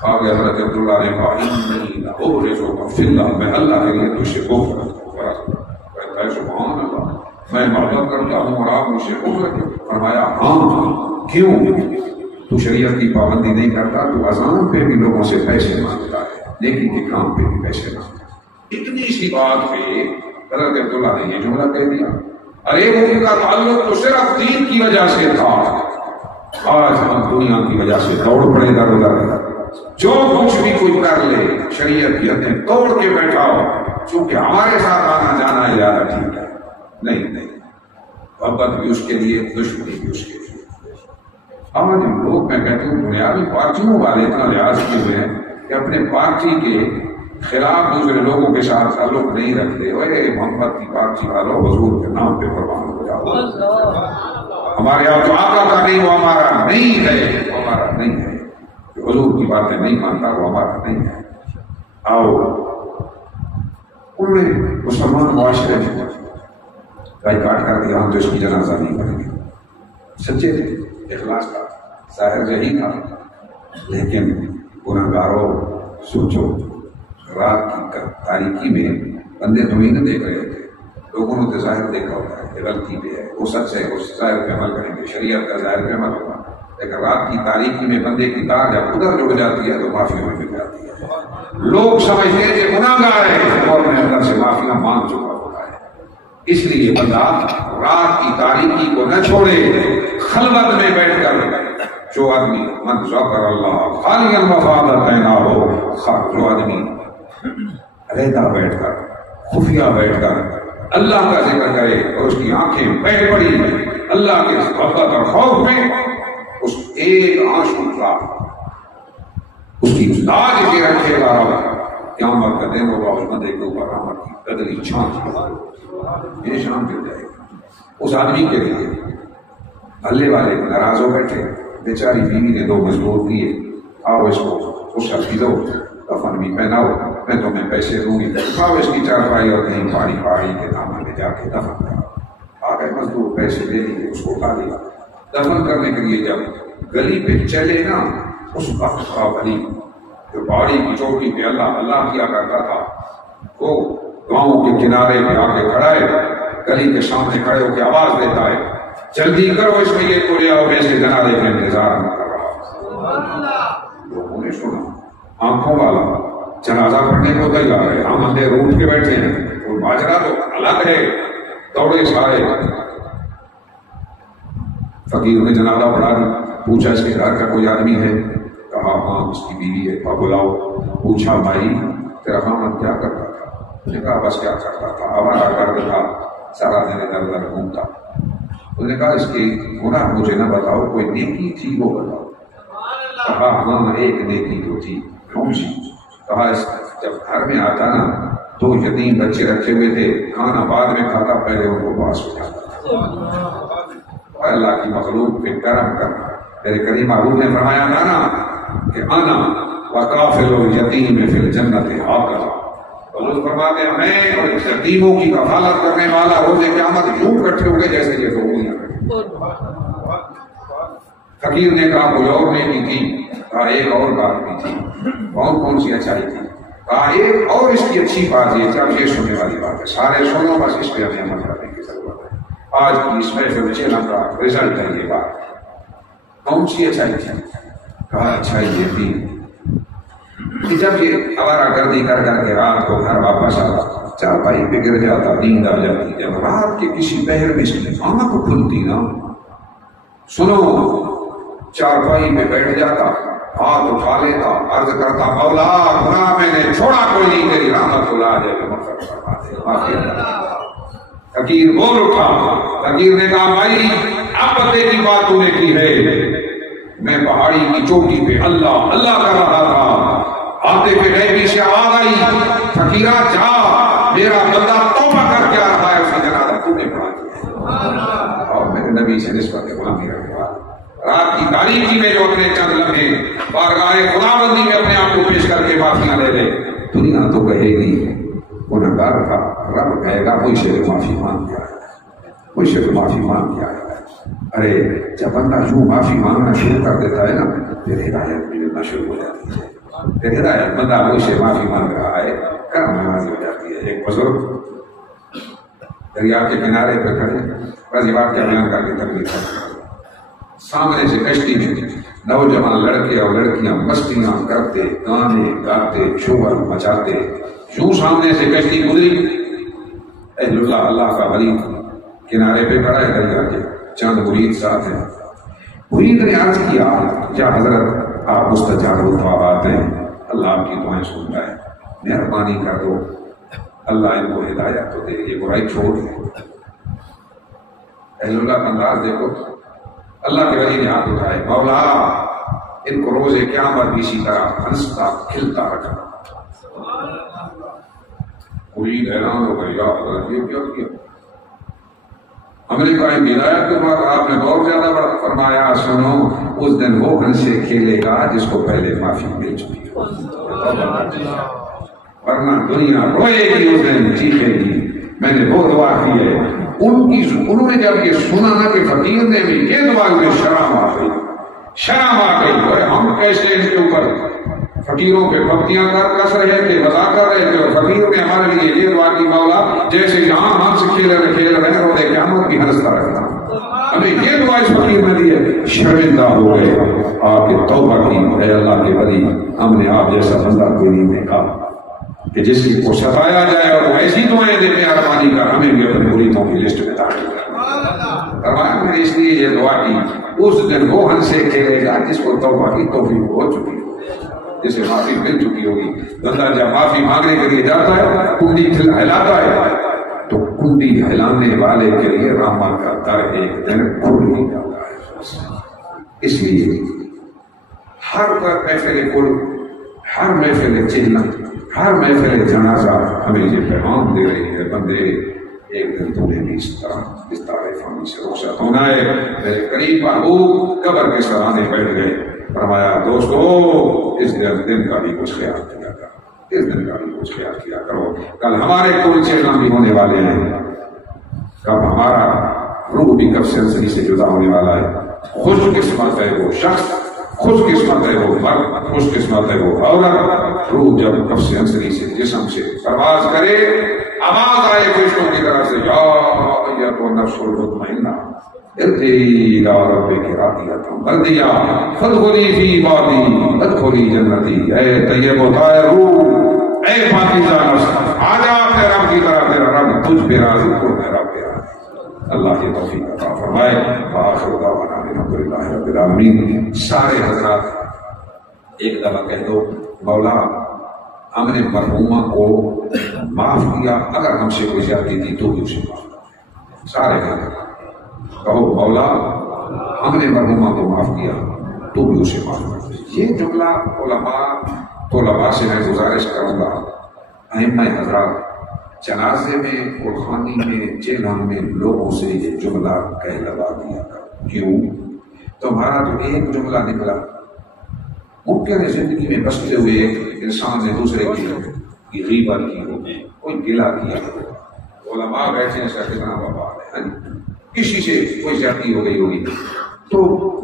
آگے حضرت عبداللہ نے کہا انی لاحبک فی اللہ، میں اللہ کے لیے تجھ سے بغض کرتا ہوں. کہتا ہے سبحان اللہ، میں محبت کرتا ہوں اور آپ مجھ سے بغض کرتے ہیں. فرمایا ہاں کیوں؟ تو شریعت کی پابندی نہیں کرتا، تو اذان پہ بھی لوگوں سے پیسے مانگتا ہے، لیکن کے کام پہ بھی پیسے مانگتا ہے. اتنی سی بات پہ حضرت عبداللہ نے یہ جملہ کہہ دیا. ارے وہ ان کا تعلق تو صرف دین کی وجہ سے تھا، آج ہم دنیا کی وجہ سے دوڑ پڑے گا. جو کچھ بھی کوئی کر لے شریعت کی حدیں توڑ کے بیٹھا ہو، چونکہ ہمارے ساتھ آنا جانا ہے زیادہ ٹھیک ہے. نہیں، محبت بھی اس کے لیے، دشمنی بھی اس کے لیے. آج لوگ میں کہتا ہوں بنیادی پارٹیوں والے اتنا لحاظ کیے ہوئے ہیں کہ اپنے پارٹی کے خلاف دوسرے لوگوں کے ساتھ تعلق نہیں رکھتے. اے محمد کی پارٹی والوں حضور کے نام پہ قربان ہو جاؤ. ہمارے یہاں تو آقا کا نہیں، وہ ہمارا نہیں ہے، وہ ہمارا نہیں ہے. جو حضور کی باتیں نہیں مانتا وہ ہمارا نہیں ہے. آؤ انہوں نے مسلمان معاشرے میں بائیکاٹ کر دیا، ہم تو اس کی جنازہ نہیں کریں گے. سچے تھے، اخلاص کا ظاہر یہی تھا. لیکن گنہگاروں سوچو، رات کی تاریکی میں بندے تمہیں نہ دیکھ رہے تھے، لوگوں نے تو ظاہر دیکھا ہوتا ہے کہ غلطی پہ ہے، وہ سچ ہے، اس ظاہر پہ عمل کریں گے، شریعت کا ظاہر پہ عمل ہوگا. لیکن رات کی تاریکی میں بندے کی تار جب ادھر جڑ جاتی ہے تو معافی میں مل جاتی ہے. لوگ سمجھتے ہیں کہ گناہگار ہے اور میں اللہ سے معافیاں مانگ چکا ہوتا ہے. اس لیے بندہ رات کی تاریکی کو نہ چھوڑے، خلوت میں بیٹھ کر جو آدمی من ذکر اللہ خالیا وفاضت عیناہ، جو آدمی علیحدہ بیٹھ کر خفیہ بیٹھ کر اللہ کا ذکر کرے اور اس کی آنکھیں بیٹھ پڑی اللہ کے محبت اور خوف میں، اس ایک آنسو کا اس کی لاج کے رکھے گا. قیامت کا دن ہوگا، اس بندے کے اوپر رحمت کی قدری چھانٹ یہ شام گر جائے گا. اس آدمی کے لیے اللہ والے ناراض ہو بیٹھے، بیچاری بیوی نے 2 مزدور دیے، آؤ اس کو غسل بھی دو، کفن بھی پہناؤ، میں تمہیں پیسے دوں گی، آؤ اس کی چارپائی اور کہیں پہاڑی کے دامن میں جا کے دفن کرو. آ گئے مزدور، پیسے دے دیے، اس کو اٹھا لیا. دفن کرنے کے لیے جب گلی پہ چلے نا، اس وقت کا ولی جو پہاڑی کی چوٹی پہ اللہ کیا کرتا تھا، وہ گاؤں کے کنارے پہ آ کے کھڑا ہے، گلی کے سامنے کھڑے ہو کے آواز دیتا ہے، جلدی کرو اس میں یہ کو لے آؤ، میں سے جنازے کا انتظار نہ کر رہا. لوگوں نے سنا، آنکھوں والا جنازہ پڑھنے کو تیار ہے، ہم اندھے روٹ کے بیٹھے ہیں، وہ ماجرا تو الگ ہے. دوڑے سارے، فقیر نے جنازہ پڑھا، پوچھا اس کے گھر کا کوئی آدمی ہے؟ کہا ہاں اس کی بیوی ہے. بلاؤ. پوچھا بھائی تیرا خامد کیا کرتا تھا؟ اس نے کہا بس کیا کرتا تھا، ہمارا گھر تھا، سارا دن ادھر ادھر گھومتا. اس نے کہا اس کی گناہ مجھے نہ بتاؤ، کوئی نیکی تھی وہ بتاؤ. کہا ہاں ایک نیکی تو تھی. کون سی؟ کہا جب گھر میں آتا نا 2 یتیم بچے رکھے ہوئے تھے، کھانا بعد میں کھاتا، پہلے ان کو پاس اٹھاتا. اللہ کی مخلوق پہ کرم کرنا. میرے کریم محبوب نے فرمایا تھا نا کہ انا وکافل الیتیم فی الجنت ہاکذا. حضور فرماتے ہیں میں اور یتیموں کی کفالت کرنے والا روز قیامت یوں اکٹھے ہو گئے جیسے یہ 2 انگلیاں. فقیر نے کہا کوئی اور نیکی تھی؟ کہا ایک اور بات بھی تھی. کون سی اچھائی تھی؟ ایک اور اس کی اچھی بات یہ تھا، یہ سننے والی بات ہے، سارے سنو بس اس پہ ہمیں عمل کرنے کی ضرورت ہے۔ آج کی اس محفل چینل کا رزلٹ ہے یہ بات۔ کون سی اچھائی تھی؟ کہا اچھائی یہ تھی کہ جب یہ آوارہ گردی کر کر کے رات کو گھر واپس آتا، چارپائی پہ گر جاتا، نیند آ جاتی، جب رات کے کسی پہر میں اس کی آنکھ کھلتی نا، سنو، چارپائی پہ بیٹھ جاتا، ہاتھ اٹھا لیتا، عرض کرتا مولا گناہ میں نے چھوڑا کوئی نہیں، تیری رحمت کو لا جائے مغفرت فرما دے۔ فقیر بول اٹھا، فقیر نے کہا بھائی اب تیری بات تو نے کی ہے، میں پہاڑی کی چوٹی پہ اللہ اللہ کر رہا تھا، آتے پہ غیبی سے آواز آئی، فقیرہ جا، میرا بندہ توبہ کر کے آ رہا ہے، اس کی جنازہ تو نے پڑھا دیا۔ اور میرے نبی سے نسبت غلامی رکھنے والا، رات کی تاریکی میں جو اپنے چند لمحے بارگاہ خداوندی میں اپنے آپ کو پیش کر کے معافیاں لے لے، دنیا تو کہے گی گنہگار تھا، رب کہے گا کوئی شے معافی مانگ کے آیا ہے، کوئی شے معافی مانگ کے آیا ہے۔ ارے جب بندہ یوں معافی مانگنا شروع کر دیتا ہے نا، پھر ہدایت ملنا شروع ہو جاتی ہے، پھر ہدایت بندہ کوئی شے معافی مانگ رہا ہے، کرم نوازی ہو جاتی ہے۔ ایک بزرگ دریا کے کنارے پہ کھڑے بس بات کا بیان کر کے تکلیف کرتے، سامنے سے کشتی میں نوجوان لڑکے اور لڑکیاں مستیاں کرتے، گانے گاتے، شور مچاتے، یوں سامنے سے کشتی گزری، اہل اللہ اللہ کا ولی کنارے پہ کھڑا ہے، دریا کے چند مرید ساتھ ہیں۔ مرید نے عرض کیا یا حضرت آپ مستجاب الدعوات ہیں، اللہ آپ کی دعائیں سنتا ہے، مہربانی کر دو، اللہ ان کو ہدایت تو دے، یہ برائی چھوڑ دے۔ اہل اللہ کا انداز دیکھو، اللہ کے ولی نے ہاتھ اٹھائے، مولا ان کو روز قیامت اسی طرح ہنستا کھلتا رکھنا۔ مرید حیران ہو گئے، یا حضرت یہ کیا کیا؟ ہم نے کہا ہدایت کے بعد آپ نے بہت زیادہ بڑا فرمایا، سنو اس دن وہ ہنسے کھیلے گا جس کو پہلے معافی مل چکی ہو، ورنہ دنیا روئے گی اس دن، چیخے گی۔ میں نے وہ دعا کی ہے، انہوں نے جب یہ سنا نا کہ فقیر نے بھی یہ دعا میں شرم آ گئی، شرم آ گئی، ہم کیسے ان کے اوپر فقیروں پہ پکتیاں کس رہے تھے، مذاق کر رہے تھے، اور فقیر نے ہمارے لیے یہ دعا کی مولا جیسے یہاں ہم سے کھیل رہے روز قیامت بھی ہنستا رہنا۔ ہمیں یہ دعا اس فقیر نے دی ہے، شرمندہ ہو گئے، آپ کے توبہ کی، اے اللہ کے ولی ہم نے آپ جیسا بندہ کوئی نہیں دیکھا کہ جس کو ستایا جائے اور وہ ایسی دعائیں دے مہربانی کر ہمیں بھی اپنے مریدوں کی لسٹ میں داخل کروایا۔ میں نے اس لیے یہ دعا کی، اس دن وہ ہنسے کھیلے گا جس کو توبہ کی توفیق ہو چکی ہو، جسے معافی مل چکی ہوگی۔ بندہ جب معافی مانگنے کے لیے جاتا ہے، کنڈی ہلاتا ہے، تو کنڈی ہلانے والے کے لیے رحمت کا در ایک دن کھل ہی جاتا ہے۔ اس لیے ہر محفل کل، ہر محفل چہنا، ہر محفل جنازہ ہمیں یہ پیغام دے رہی ہے، بندے ایک دن تمہیں بھی اس طرح اس تارے فانی سے رخصت ہونا ہے۔ میرے قریب محبوب قبر کے سرانے بیٹھ گئے، فرمایا دوستو اس دن کا بھی کچھ خیال کیا کرو، اس دن کا بھی کچھ خیال کیا کرو، کل ہمارے کوئی چہرہ بھی ہونے والے ہیں، کب ہمارا روح بھی کب سنسنی سے جدا ہونے والا ہے۔ خوش قسمت ہے وہ شخص، خوش قسمت ہے وہ مرد، خوش قسمت ہے وہ عورت، روح جب کب سنسنی سے جسم سے پرواز کرے، آواز آئے فرشتوں کی طرف سے، یا ایتھا النفس المطمئنہ ارجعی الی ربک راضیۃ مرضیہ فادخلی فی عبادی ادخلی جنتی۔ اے طیب و طاہر روح، اے پاکیزہ نفس، آجا اپنے رب کی طرح، تیرا رب تجھ پہ راضی اور میرا پہ راضی۔ اللہ کی توفیق عطا فرمائے۔ آخر دعوانا الحمدللہ رب العالمین۔ سارے حضرات ایک دفعہ کہہ دو، مولا ہم نے مرحومہ کو معاف کیا، اگر ہم سے کوئی زیادتی تھی تو بھی اسے معاف کیا۔ سارے حضرات کہو مولا ہم نے مرحومہ کو معاف کیا تو بھی اسے معاف کر۔ یہ جملہ طلباء سے میں گزارش کروں گا، ائمہ حضرات جنازے میں، قرخانی میں، جیلان میں لوگوں سے یہ جملہ کہلوا دیا کر۔ کیوں؟ تمہارا تو ایک جملہ نکلا، ممکن ہے زندگی میں بستے ہوئے ایک انسان نے دوسرے کی غیبت کی ہو، کوئی گلہ کیا ہو، علماء بیٹھے ہیں سر کتنا وبال ہے، کسی سے کوئی زیادتی ہو گئی ہوگی، تو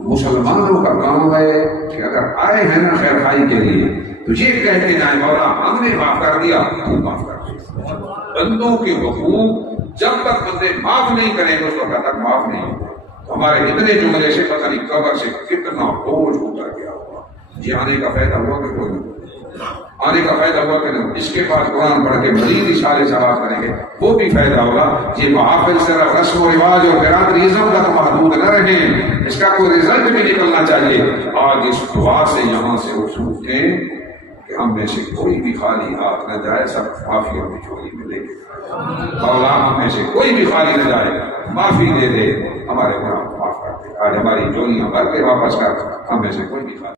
مسلمانوں کا کام ہے کہ اگر آئے ہیں نا خیر خائی کے لیے تو یہ کہتے جائیں مولا ہم نے معاف کر دیا، تو معاف کر دیا۔ بندوں کے حقوق جب تک بندے معاف نہیں کریں گے اس وقت تک معاف نہیں ہوگا۔ تو ہمارے اتنے جملے سے پتہ نہیں قبر سے کتنا بوجھ ہوتا گیا ہوگا۔ یہ آنے کا فائدہ ہوا کہ کوئی نہیں؟ آنے کا فائدہ ہوا کہ نہیں؟ اس کے بعد قرآن پڑھ کے مزید اشارے سوال کریں گے، وہ بھی فائدہ ہوگا۔ یہ محافل صرف رسم و رواج اور برادریزم تک محدود نہ رہے، اس کا کوئی رزلٹ بھی نکلنا چاہیے۔ آج اس دعا سے یہاں سے اصول اٹھیں کہ ہم میں سے کوئی بھی خالی ہاتھ نہ جائے، سب معافیوں کی جھولی میں لے کے مولا ہم میں سے کوئی بھی خالی نہ جائے، معافی دے دے، ہمارے گناہ معاف کر دے۔ آج ہماری جولیاں بھر کے واپس کر، ہم میں سے کوئی بھی خالی